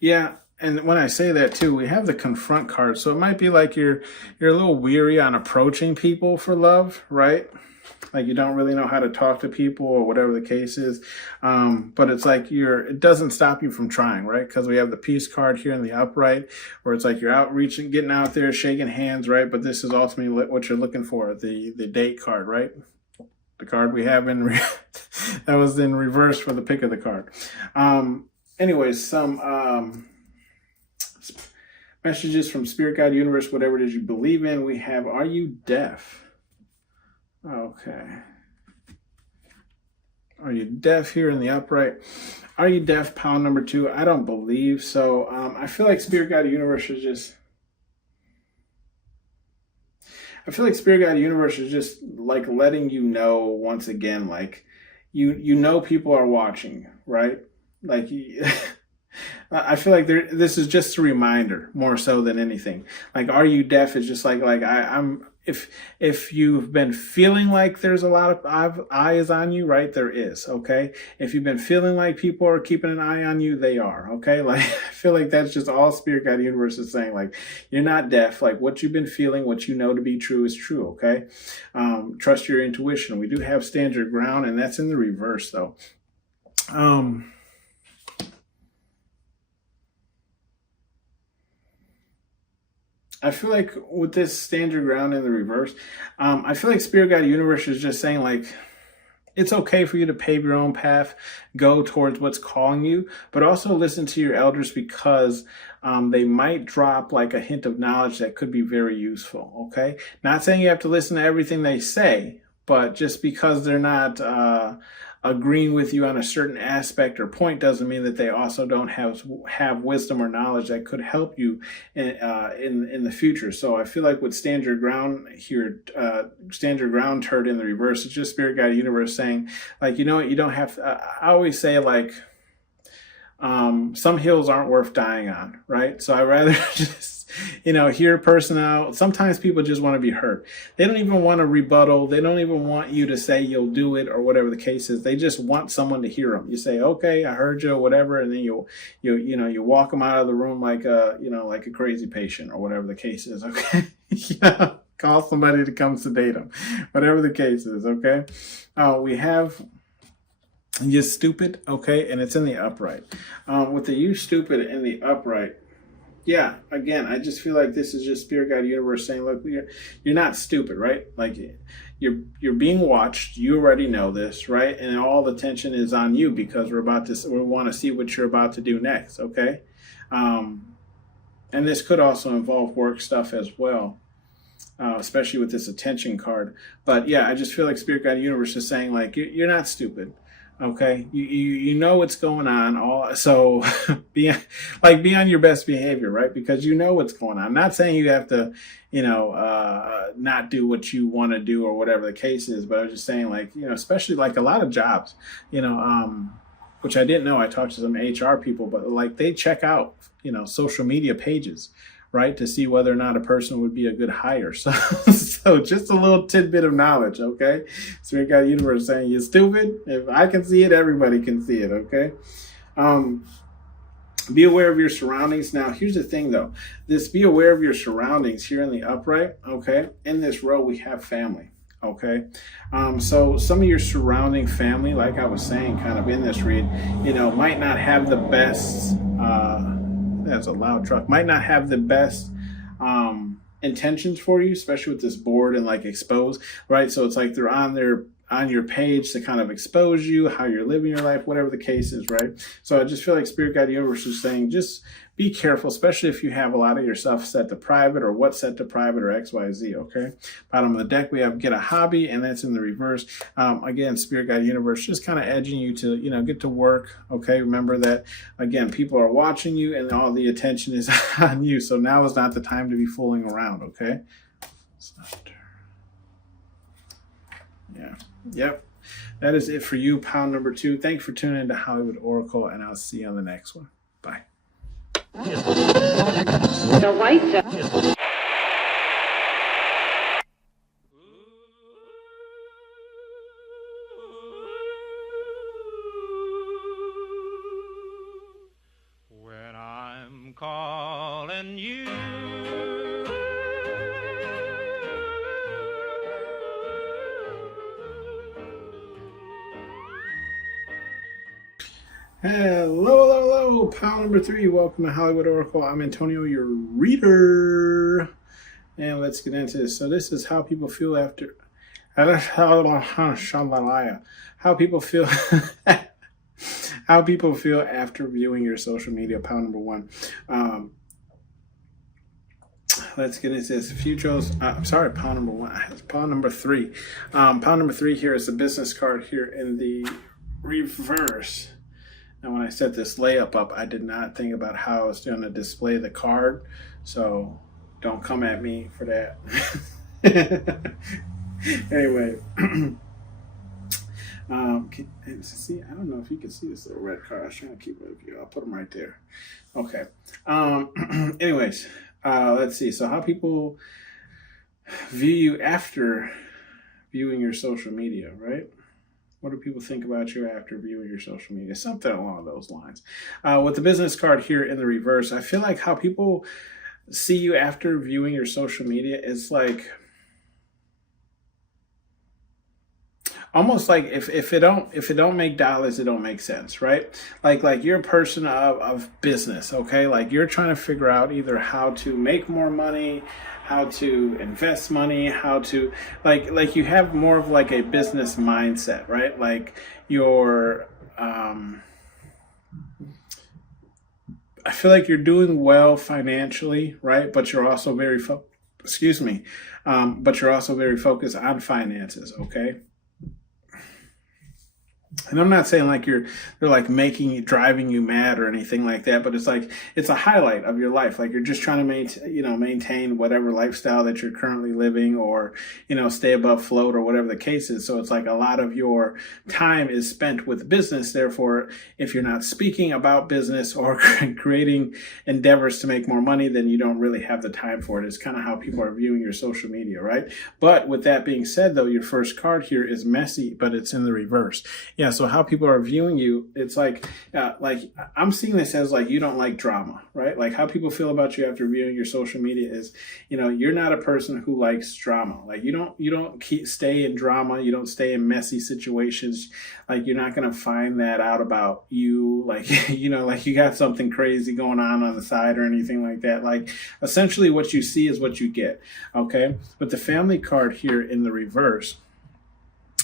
Yeah, and when I say that too, we have the confront card. So it might be like you're a little weary on approaching people for love, right? Like you don't really know how to talk to people or whatever the case is. But it's like it doesn't stop you from trying, right? Because we have the peace card here in the upright, where it's like you're outreaching, getting out there, shaking hands, right? But this is ultimately what you're looking for, the date card, right? The card we have that was in reverse for the pick of the card. Anyways, some messages from Spirit, God, Universe, whatever it is you believe in. We have, are you deaf? Okay. Are you deaf here in the upright? Are you deaf, pile number two? I don't believe so. I feel like Spirit, God, Universe is just... I feel like Spirit, God, Universe is just like letting you know once again, like you know people are watching, right? Like I feel like this is just a reminder more so than anything. Like, are you deaf? Is just like I'm. If you've been feeling like there's a lot of eyes on you, right? There is. Okay. If you've been feeling like people are keeping an eye on you, they are. Okay. Like I feel like that's just all Spirit, God, Universe is saying. Like you're not deaf. Like what you've been feeling, what you know to be true is true. Okay. Trust your intuition. We do have stand your ground, and that's in the reverse though. I feel like with this stand your ground in the reverse, I feel like Spirit, God, Universe is just saying like, it's okay for you to pave your own path, go towards what's calling you, but also listen to your elders because they might drop like a hint of knowledge that could be very useful. Okay. Not saying you have to listen to everything they say, but just because they're not agreeing with you on a certain aspect or point doesn't mean that they also don't have wisdom or knowledge that could help you in the future. So I feel like with stand your ground here, stand your ground turd in the reverse, it's just Spirit, God, Universe saying like, you know what, you don't have to, I always say like, some hills aren't worth dying on, right? So I rather just, hear a person out. Sometimes people just want to be heard. They don't even want to rebuttal. They don't even want you to say you'll do it or whatever the case is. They just want someone to hear them. You say, okay, I heard you, or whatever, and then you walk them out of the room like a crazy patient or whatever the case is. Okay, call somebody to come sedate them, whatever the case is. Okay, we have. You stupid, okay, and it's in the upright. With the you stupid in the upright, yeah, again, I just feel like this is just Spirit, God, Universe saying, look, you're not stupid, right? Like you're being watched. You already know this, right? And all the tension is on you because we want to see what you're about to do next, okay? And this could also involve work stuff as well. Especially with this attention card. But yeah, I just feel like Spirit, God, Universe is saying like, you're not stupid. Okay, you know what's going on. So be on your best behavior, right? Because you know what's going on. I'm not saying you have to, not do what you want to do or whatever the case is. But I was just saying, like, especially like a lot of jobs, which I didn't know. I talked to some HR people, but like they check out, social media pages, right, to see whether or not a person would be a good hire. So just a little tidbit of knowledge, okay? Spirit, God, Universe saying you're stupid. If I can see it, everybody can see it, okay? Be aware of your surroundings. Now, here's the thing though. This be aware of your surroundings here in the upright, okay? In this row, we have family, okay? So some of your surrounding family, like I was saying, kind of in this read, might not have the best, that's a loud truck, might not have the best intentions for you, especially with this board and like expose, right? So it's like they're on your page to kind of expose you, how you're living your life, whatever the case is, right? So I just feel like Spirit Guide Universe is saying, just be careful, especially if you have a lot of your stuff set to private or what's set to private or XYZ, okay? Bottom of the deck, we have get a hobby, and that's in the reverse. Again, Spirit Guide Universe just kind of edging you to, get to work, okay? Remember that, again, people are watching you and all the attention is on you. So now is not the time to be fooling around, okay? Yeah. Yep. That is it for you, pound number 2. Thank you for tuning in to Hollywood Oracle, and I'll see you on the next one. Bye. The white dove. When I'm calling you, Hello, pound number 3. Welcome to Hollywood Oracle. I'm Antonio, your reader. And let's get into this. So this is how people feel after... How people feel... how people feel after viewing your social media, pound number 1. Let's get into this. If you chose, pound number 1. Pound number 3. Pound number 3 here is the business card here in the reverse. Now, when I set this layup up, I did not think about how I was going to display the card. So don't come at me for that. Anyway. See, I don't know if you can see this little red card. I was trying to keep it up here. I'll put them right there. Okay. Anyways, let's see. So how people view you after viewing your social media, right? What do people think about you after viewing your social media? Something along those lines. With the business card here in the reverse, I feel like how people see you after viewing your social media is like almost like if it don't make dollars, it don't make sense, right? Like you're a person of business, okay? Like you're trying to figure out either how to make more money, how to invest money, how to like you have more of like a business mindset, right? Like you're I feel like you're doing well financially, right? But you're also very but you're also very focused on finances, okay? And I'm not saying like they're like driving you mad or anything like that, but it's like it's a highlight of your life. Like you're just trying to maintain whatever lifestyle that you're currently living, or stay above float or whatever the case is. So it's like a lot of your time is spent with business. Therefore, if you're not speaking about business or creating endeavors to make more money, then you don't really have the time for it. It's kind of how people are viewing your social media, right? But with that being said, though, your first card here is messy, but it's in the reverse. Yeah, so how people are viewing you, it's like I'm seeing this as like you don't like drama, right? Like how people feel about you after viewing your social media is, you're not a person who likes drama. Like you don't stay in drama, you don't stay in messy situations. Like you're not gonna find that out about you, like like you got something crazy going on the side or anything like that. Like essentially what you see is what you get, okay? But the family card here in the reverse,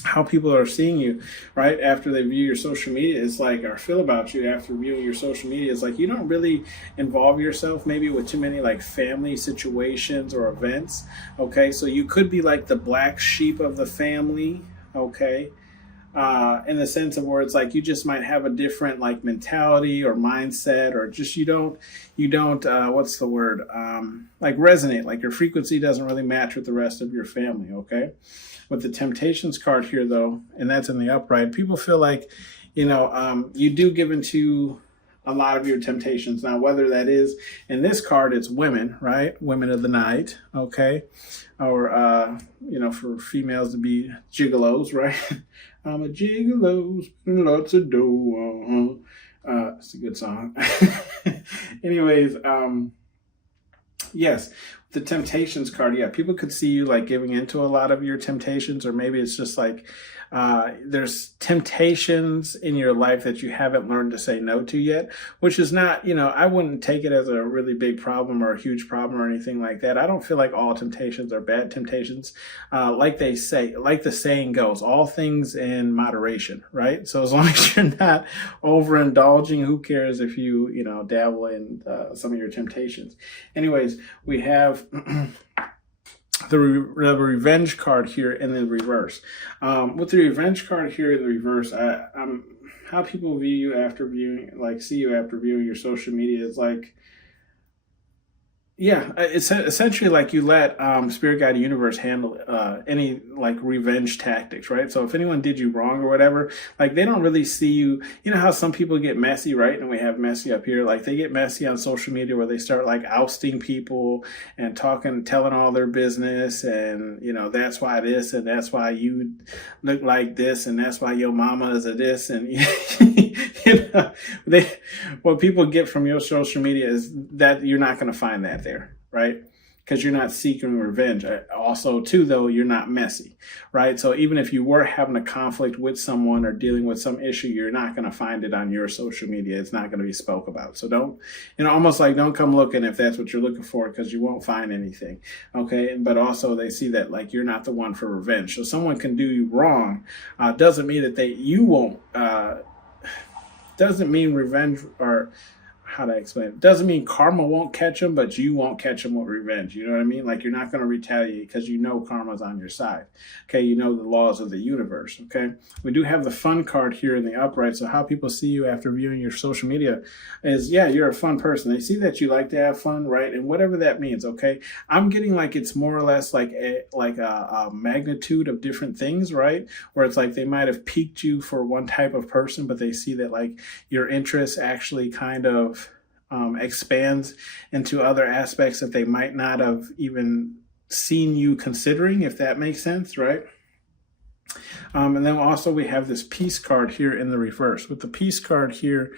how people are seeing you right after they view your social media is like, or feel about you after viewing your social media is like you don't really involve yourself maybe with too many like family situations or events, okay? So you could be like the black sheep of the family, okay? In the sense of where it's like you just might have a different like mentality or mindset, or just you don't what's the word, like resonate, like your frequency doesn't really match with the rest of your family, okay? With the Temptations card here though, and that's in the upright, people feel like you do give into a lot of your temptations. Now, whether that is in this card, it's women, right? Women of the night, okay? Or, for females to be gigolos, right? I'm a gigolo, spending lots of dough. It's a good song. Anyways, yes, the temptations card. Yeah, people could see you like giving into a lot of your temptations, or maybe it's just like there's temptations in your life that you haven't learned to say no to yet, which is not, I wouldn't take it as a really big problem or a huge problem or anything like that. I don't feel like all temptations are bad temptations. Like they say, like the saying goes, all things in moderation, right? So as long as you're not overindulging, who cares if you, dabble in some of your temptations. Anyways, we have the revenge card here in the reverse. With the revenge card here in the reverse, how people view you after see you after viewing your social media is like, yeah, it's essentially like you let Spirit Guide Universe handle any like revenge tactics, right? So if anyone did you wrong or whatever, like they don't really see you. You know how some people get messy, right? And we have messy up here. Like they get messy on social media where they start like ousting people and telling all their business, and that's why this and that's why you look like this and that's why your mama is a this and what people get from your social media is that you're not going to find that there, right? Because you're not seeking revenge. Also, too, though, you're not messy, right? So even if you were having a conflict with someone or dealing with some issue, you're not going to find it on your social media. It's not going to be spoke about. So don't, almost like don't come looking if that's what you're looking for, because you won't find anything, okay? But also they see that like you're not the one for revenge. So someone can do you wrong, doesn't mean that you won't, doesn't mean revenge, or how to explain it? Doesn't mean karma won't catch them, but you won't catch them with revenge. You know what I mean? Like you're not going to retaliate because karma's on your side. Okay, the laws of the universe. Okay, we do have the fun card here in the upright. So how people see you after viewing your social media is, yeah, you're a fun person. They see that you like to have fun, right? And whatever that means. Okay, I'm getting like it's more or less like a magnitude of different things, right? Where it's like they might have piqued you for one type of person, but they see that like your interests actually kind of expands into other aspects that they might not have even seen you considering, if that makes sense, right? And then also we have this peace card here in the reverse. With the peace card here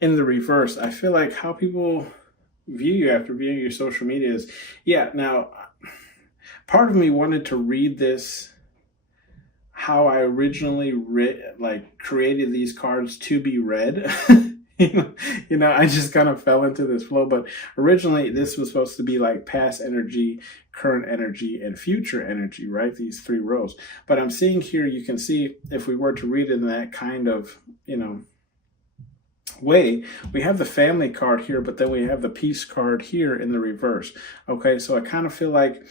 in the reverse, I feel like how people view you after viewing your social media is, yeah, now part of me wanted to read this how I originally created these cards to be read. I just kind of fell into this flow, but originally this was supposed to be like past energy, current energy, and future energy, right? These three rows. But I'm seeing here, you can see if we were to read it in that kind of, way, we have the family card here, but then we have the peace card here in the reverse. Okay, so I kind of feel like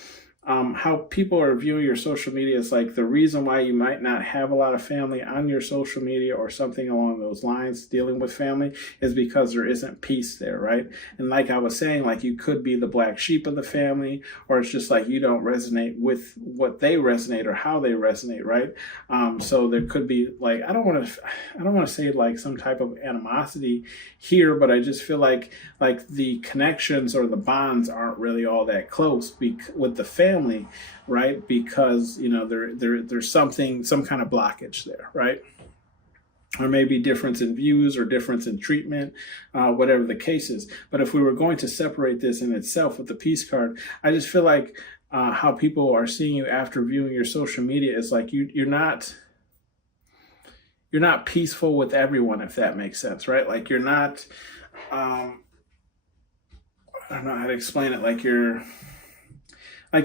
how people are viewing your social media is like the reason why you might not have a lot of family on your social media or something along those lines dealing with family is because there isn't peace there, right? And like I was saying, like you could be the black sheep of the family, or it's just like you don't resonate with what they resonate or how they resonate, right? So there could be like, I don't want to say like some type of animosity here, but I just feel like the connections or the bonds aren't really all that close with the family, right? Because there's some kind of blockage there, right? Or maybe difference in views or difference in treatment, whatever the case is. But if we were going to separate this in itself with the peace card, I just feel like how people are seeing you after viewing your social media is like you're not peaceful with everyone, if that makes sense, right? Like you're not, I don't know how to explain it. Like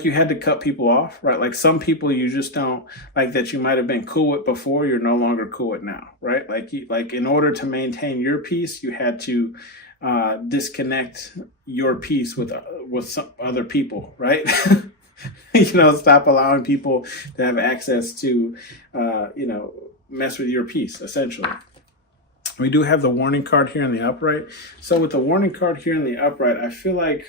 you had to cut people off, right? Like some people you just don't like that you might have been cool with before, you're no longer cool with now, right? Like in order to maintain your peace, you had to disconnect your peace with some other people, right? Stop allowing people to have access to, mess with your peace, essentially. We do have the warning card here in the upright. So with the warning card here in the upright, I feel like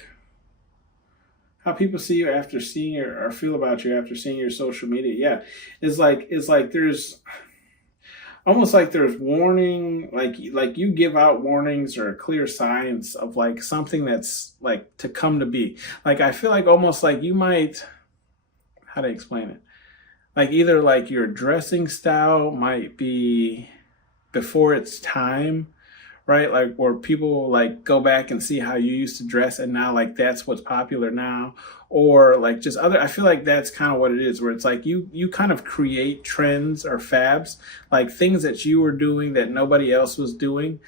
how people see you after seeing or feel about you after seeing your social media, yeah, it's like there's almost like there's warning, like you give out warnings or clear signs of like something that's like to come to be. Like I feel like almost like you might, how to explain it? Like either like your dressing style might be before its time, right? Like where people like go back and see how you used to dress and now like that's what's popular now, or like just other, I feel like that's kind of what it is, where it's like you kind of create trends or fabs, like things that you were doing that nobody else was doing.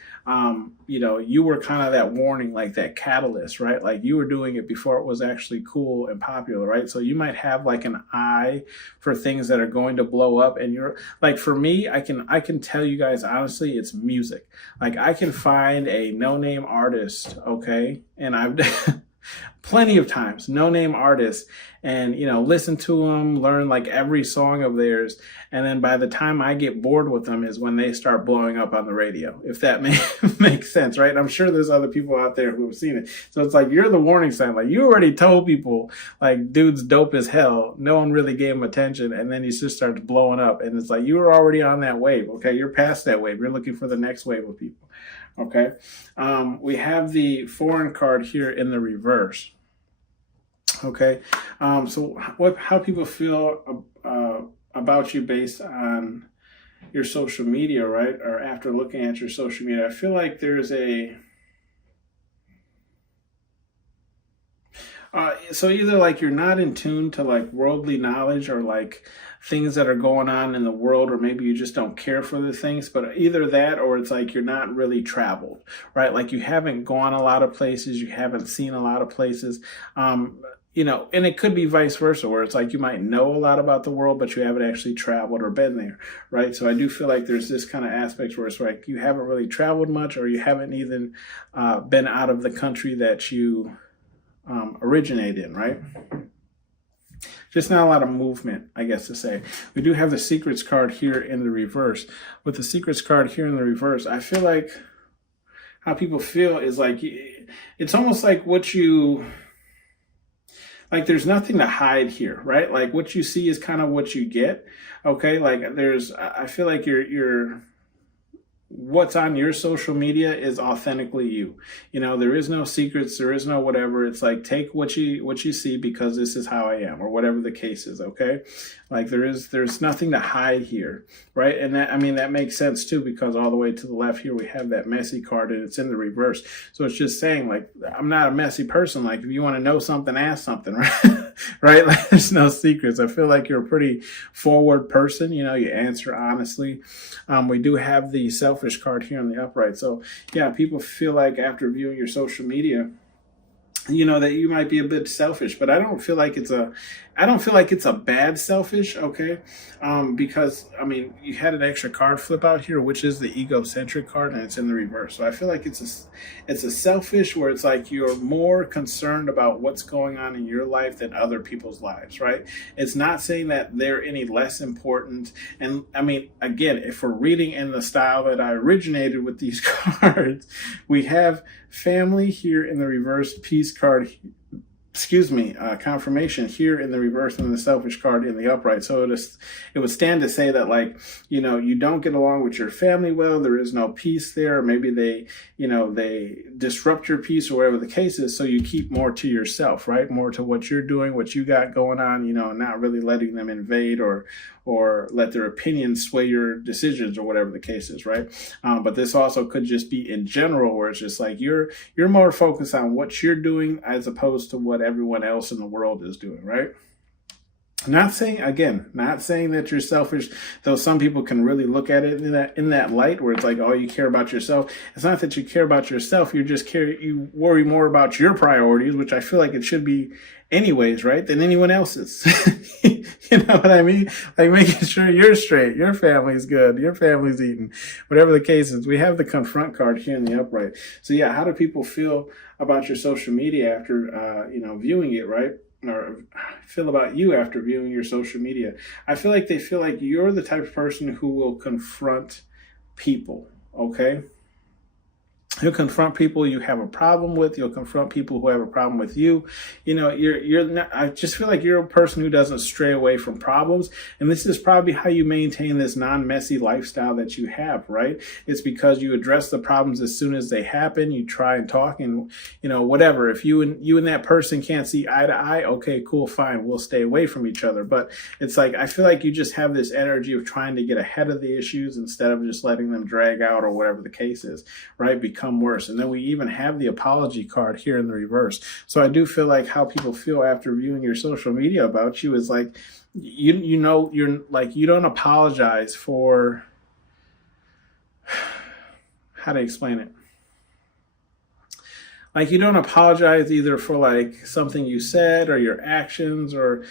You were kind of that warning, like that catalyst, right? Like you were doing it before it was actually cool and popular, right? So you might have like an eye for things that are going to blow up, and you're like, for me, I can tell you guys honestly, it's music. Like I can find a no-name artist, okay, and I've plenty of times no-name artists, and listen to them, learn like every song of theirs, and then by the time I get bored with them is when they start blowing up on the radio, if that makes sense, right? And I'm sure there's other people out there who have seen it, so it's like you're the warning sign. Like you already told people like dude's dope as hell, no one really gave him attention, and then he just starts blowing up, and it's like you were already on that wave. Okay, you're past that wave, you're looking for the next wave of people. Okay, we have the foreign card here in the reverse. Okay, so how people feel about you based on your social media, right? Or after looking at your social media, I feel like there's so either like you're not in tune to like worldly knowledge or like things that are going on in the world, or maybe you just don't care for the things, but either that or it's like you're not really traveled, right? Like you haven't gone a lot of places, you haven't seen a lot of places. And it could be vice versa, where it's like you might know a lot about the world, but you haven't actually traveled or been there, right? So I do feel like there's this kind of aspect where it's like you haven't really traveled much, or you haven't even been out of the country that you originate in, right? Just not a lot of movement, I guess to say. We do have the secrets card here in the reverse. With the secrets card here in the reverse, I feel like how people feel is like it's almost like like there's nothing to hide here, right? Like what you see is kind of what you get. Okay, like I feel like what's on your social media is authentically you. There is no secrets, there is no whatever. It's like take what you see because this is how I am, or whatever the case is, okay? Like there's nothing to hide here, right? And that makes sense too, because all the way to the left here we have that messy card and it's in the reverse. So it's just saying like I'm not a messy person. Like if you want to know something, ask something, right? Right? Like there's no secrets. I feel like you're a pretty forward person, you answer honestly. We do have the selfish card here on the upright. So yeah, people feel like after viewing your social media, that you might be a bit selfish, but I don't feel like it's a bad selfish, okay? Because you had an extra card flip out here, which is the egocentric card, and it's in the reverse. So I feel like it's a selfish where it's like you're more concerned about what's going on in your life than other people's lives, right? It's not saying that they're any less important. And again, if we're reading in the style that I originated with these cards, we have family here in the reverse, peace card, confirmation here in the reverse, and the selfish card in the upright. So it would stand to say that like, you don't get along with your family well, there is no peace there, or maybe they disrupt your peace or whatever the case is. So you keep more to yourself, right? More to what you're doing, what you got going on, not really letting them invade or let their opinions sway your decisions or whatever the case is, right? But this also could just be in general, where it's just like you're more focused on what you're doing as opposed to what everyone else in the world is doing, right? Not saying that you're selfish, though some people can really look at it in that light where it's like, oh, you care about yourself. It's not that you care about yourself, you worry more about your priorities, which I feel like it should be anyways, right, than anyone else's. You know what I mean? Like making sure you're straight, your family's good, your family's eating, whatever the case is. We have the confront card here in the upright. So yeah, how do people feel about your social media after viewing it, right? Or feel about you after viewing your social media? I feel like they feel like you're the type of person who will confront people, okay? You'll confront people you have a problem with. You'll confront people who have a problem with you. You know, you're not, I just feel like you're a person who doesn't stray away from problems. And this is probably how you maintain this non-messy lifestyle that you have, right? It's because you address the problems as soon as they happen. You try and talk and, you know, whatever. If you and that person can't see eye to eye, okay, cool, fine. We'll stay away from each other. But it's like, I feel like you just have this energy of trying to get ahead of the issues instead of just letting them drag out or whatever the case is, right? Become worse. And then we even have the apology card here in the reverse. So I do feel like how people feel after viewing your social media about you is like, you know, you're like, you don't apologize for, how to explain it? Like, you don't apologize either for like something you said or your actions or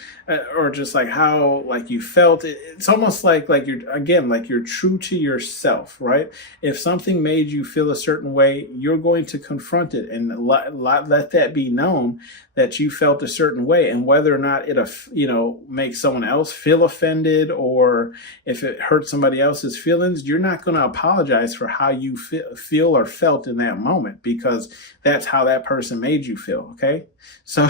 just like how like you felt. It's almost like you're, again, like you're true to yourself, right? If something made you feel a certain way, you're going to confront it and let that be known that you felt a certain way, and whether or not it, you know, makes someone else feel offended or if it hurts somebody else's feelings, you're not going to apologize for how you feel or felt in that moment, because that's how that person made you feel. Okay. So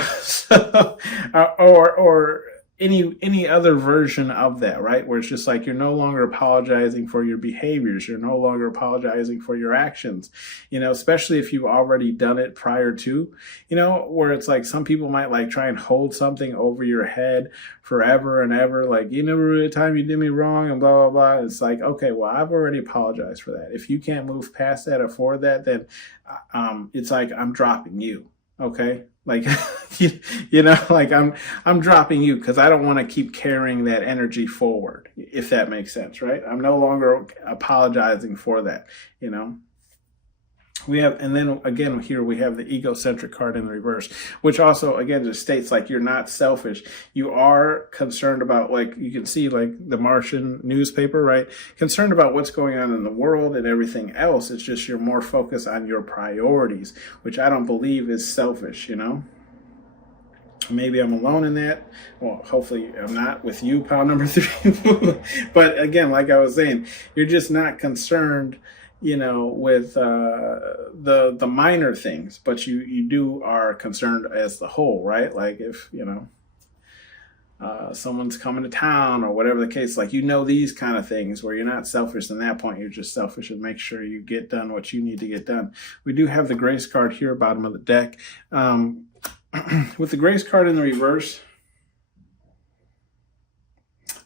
or any other version of that, right? Where it's just like, you're no longer apologizing for your behaviors. You're no longer apologizing for your actions, you know, especially if you've already done it prior to, you know, where it's like some people might like try and hold something over your head forever and ever. Like, you never really time you did me wrong and blah, blah, blah. It's like, okay, well, I've already apologized for that. If you can't move past that or for that, then it's like, I'm dropping you. Okay. Like, you know, like I'm dropping you because I don't want to keep carrying that energy forward, if that makes sense, right? I'm no longer apologizing for that, you know. We have, and then again, here we have the egocentric card in the reverse, which also, again, just states like you're not selfish. You are concerned about, like, you can see like the Martian newspaper, right? Concerned about what's going on in the world and everything else. It's just you're more focused on your priorities, which I don't believe is selfish, you know? Maybe I'm alone in that. Well, hopefully I'm not with you, pile number 3. But again, like I was saying, you're just not concerned, you know, with the minor things, but you are concerned as the whole, right? Like if, you know, someone's coming to town or whatever the case, like, you know, these kind of things where you're not selfish in that point. You're just selfish and make sure you get done what you need to get done. We do have the grace card here, bottom of the deck. With the grace card in the reverse,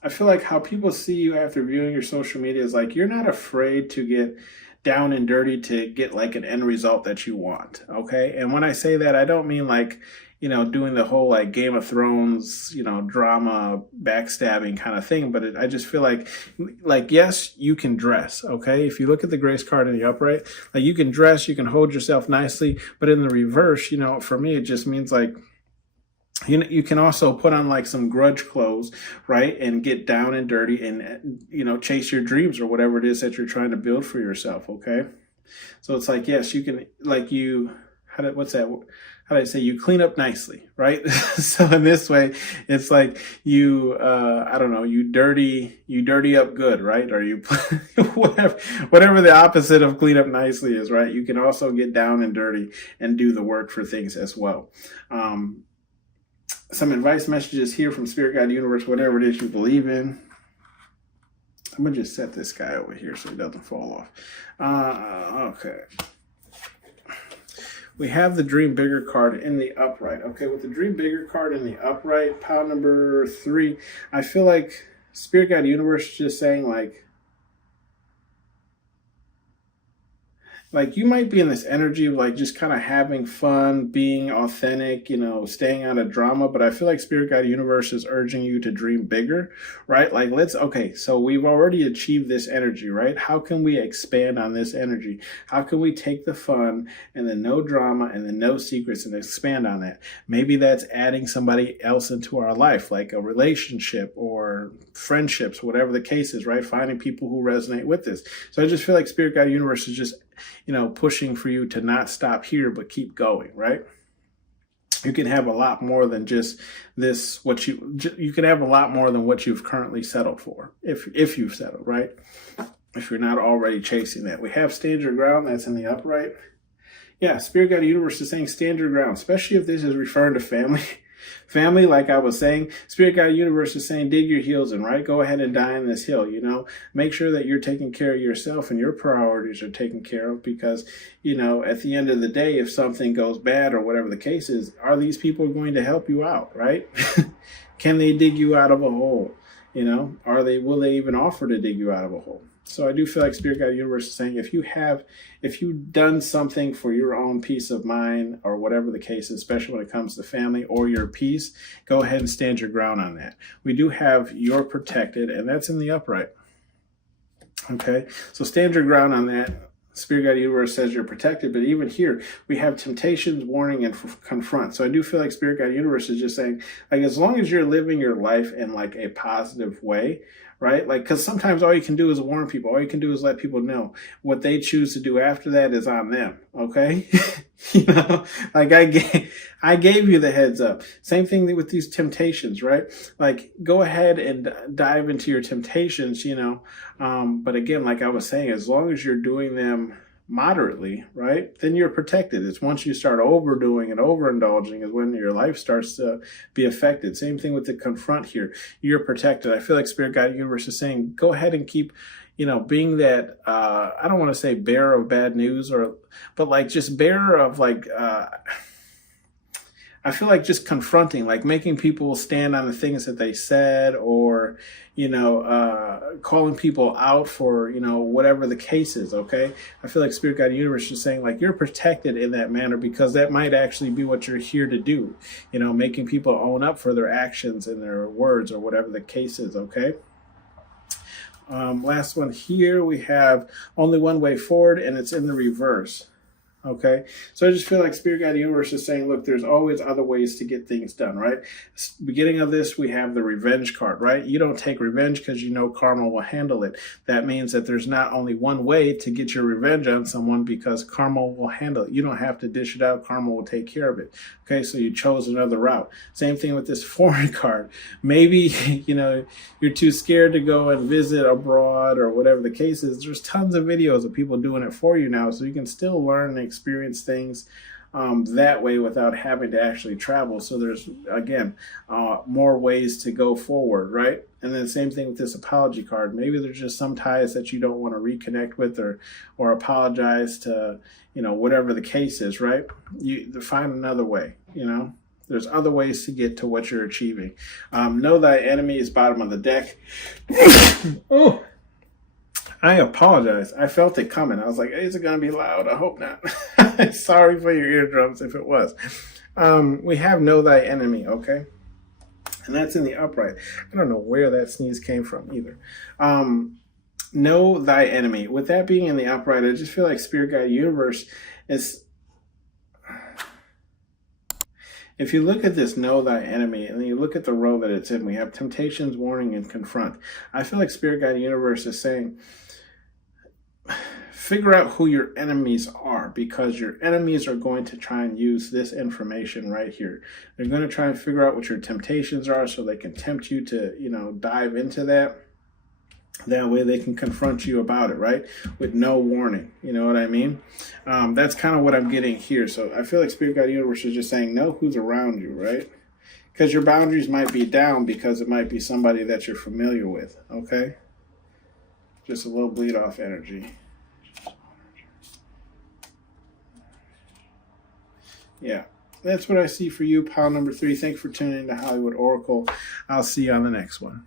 I feel like how people see you after viewing your social media is like, you're not afraid to get down and dirty to get like an end result that you want. Okay. And when I say that, I don't mean like, you know, doing the whole like Game of Thrones, you know, drama, backstabbing kind of thing. But I just feel like, yes, you can dress. Okay. If you look at the grace card in the upright, like, you can dress, you can hold yourself nicely, but in the reverse, you know, for me, it just means like, you know, you can also put on like some grudge clothes, right? And get down and dirty and, you know, chase your dreams or whatever it is that you're trying to build for yourself. Okay. So it's like, yes, you can, like, how do I say, you clean up nicely, right? So in this way, it's like you, I don't know, you dirty up good, right? Or you, whatever the opposite of clean up nicely is, right? You can also get down and dirty and do the work for things as well. Some advice messages here from Spirit, God, Universe, whatever it is you believe in. I'm going to just set this guy over here so he doesn't fall off. Okay. We have the Dream Bigger card in the upright. Okay, with the Dream Bigger card in the upright, pile number 3, I feel like Spirit, God, Universe is just saying like you might be in this energy of like just kind of having fun, being authentic, you know, staying out of drama. But I feel like Spirit, Guide, Universe is urging you to dream bigger, right? Like, okay, so we've already achieved this energy, right? How can we expand on this energy? How can we take the fun and the no drama and the no secrets and expand on that? Maybe that's adding somebody else into our life, like a relationship or friendships, whatever the case is, right? Finding people who resonate with this. So I just feel like Spirit, Guide, Universe is just, you know, pushing for you to not stop here, but keep going, right? You can have a lot more than just this, you can have a lot more than what you've currently settled for, if you've settled, right? If you're not already chasing that. We have Stand Your Ground, that's in the upright. Yeah, Spirit Guide Universe is saying stand your ground, especially if this is referring to family. Family, like I was saying, Spirit Guide Universe is saying dig your heels in, right? Go ahead and die in this hill, you know? Make sure that you're taking care of yourself and your priorities are taken care of because, you know, at the end of the day, if something goes bad or whatever the case is, are these people going to help you out, right? Can they dig you out of a hole? You know, will they even offer to dig you out of a hole? So I do feel like Spirit Guide Universe is saying if you've done something for your own peace of mind or whatever the case is, especially when it comes to family or your peace, go ahead and stand your ground on that. We do have you're protected, and that's in the upright. Okay, so stand your ground on that. Spirit Guide Universe says you're protected, but even here we have temptations, warning, and confront. So I do feel like Spirit Guide Universe is just saying, like, as long as you're living your life in like a positive way, right? Like, because sometimes all you can do is warn people. All you can do is let people know. What they choose to do after that is on them. Okay, you know, like I gave you the heads up. Same thing with these temptations, right? Like, go ahead and dive into your temptations, you know. But again, like I was saying, as long as you're doing them moderately, right, then you're protected. It's once you start overdoing and overindulging is when your life starts to be affected. Same thing with the confront here. You're protected. I feel like Spirit Guide Universe is saying, go ahead and keep, you know, being that, I don't want to say bearer of bad news but like just bearer of like, I feel like just confronting, like making people stand on the things that they said or, you know, calling people out for, you know, whatever the case is, okay? I feel like Spirit Guide Universe is saying, like, you're protected in that manner because that might actually be what you're here to do, you know, making people own up for their actions and their words or whatever the case is, okay? Last one here, we have only one way forward, and it's in the reverse. Okay, so I just feel like Spirit Guide Universe is saying, look, there's always other ways to get things done, right? Beginning of this, we have the revenge card, right? You don't take revenge because you know karma will handle it. That means that there's not only one way to get your revenge on someone because karma will handle it. You don't have to dish it out. Karma will take care of it. Okay, so you chose another route. Same thing with this foreign card. Maybe, you know, you're too scared to go and visit abroad or whatever the case is. There's tons of videos of people doing it for you now, so you can still learn and experience things that way without having to actually travel. So there's, again, more ways to go forward, right? And then same thing with this apology card. Maybe there's just some ties that you don't want to reconnect with or apologize to, you know, whatever the case is, right? You find another way, you know. There's other ways to get to what you're achieving. Know thy enemy is bottom of the deck. Oh, I apologize. I felt it coming. I was like, hey, is it going to be loud? I hope not. Sorry for your eardrums if it was. We have know thy enemy, okay? And that's in the upright. I don't know where that sneeze came from either. Know thy enemy. With that being in the upright, I just feel like Spirit Guide Universe is... If you look at this know thy enemy, and then you look at the row that it's in, we have temptations, warning, and confront. I feel like Spirit Guide Universe is saying, figure out who your enemies are, because your enemies are going to try and use this information right here. They're going to try and figure out what your temptations are so they can tempt you to, you know, dive into that. That way they can confront you about it, right? With no warning. You know what I mean? That's kind of what I'm getting here. So I feel like Spirit Guide Universe is just saying, know who's around you, right? Because your boundaries might be down because it might be somebody that you're familiar with, okay? Just a little bleed off energy. Yeah, that's what I see for you, pile number 3. Thanks for tuning in to Hollywood Oracle. I'll see you on the next one.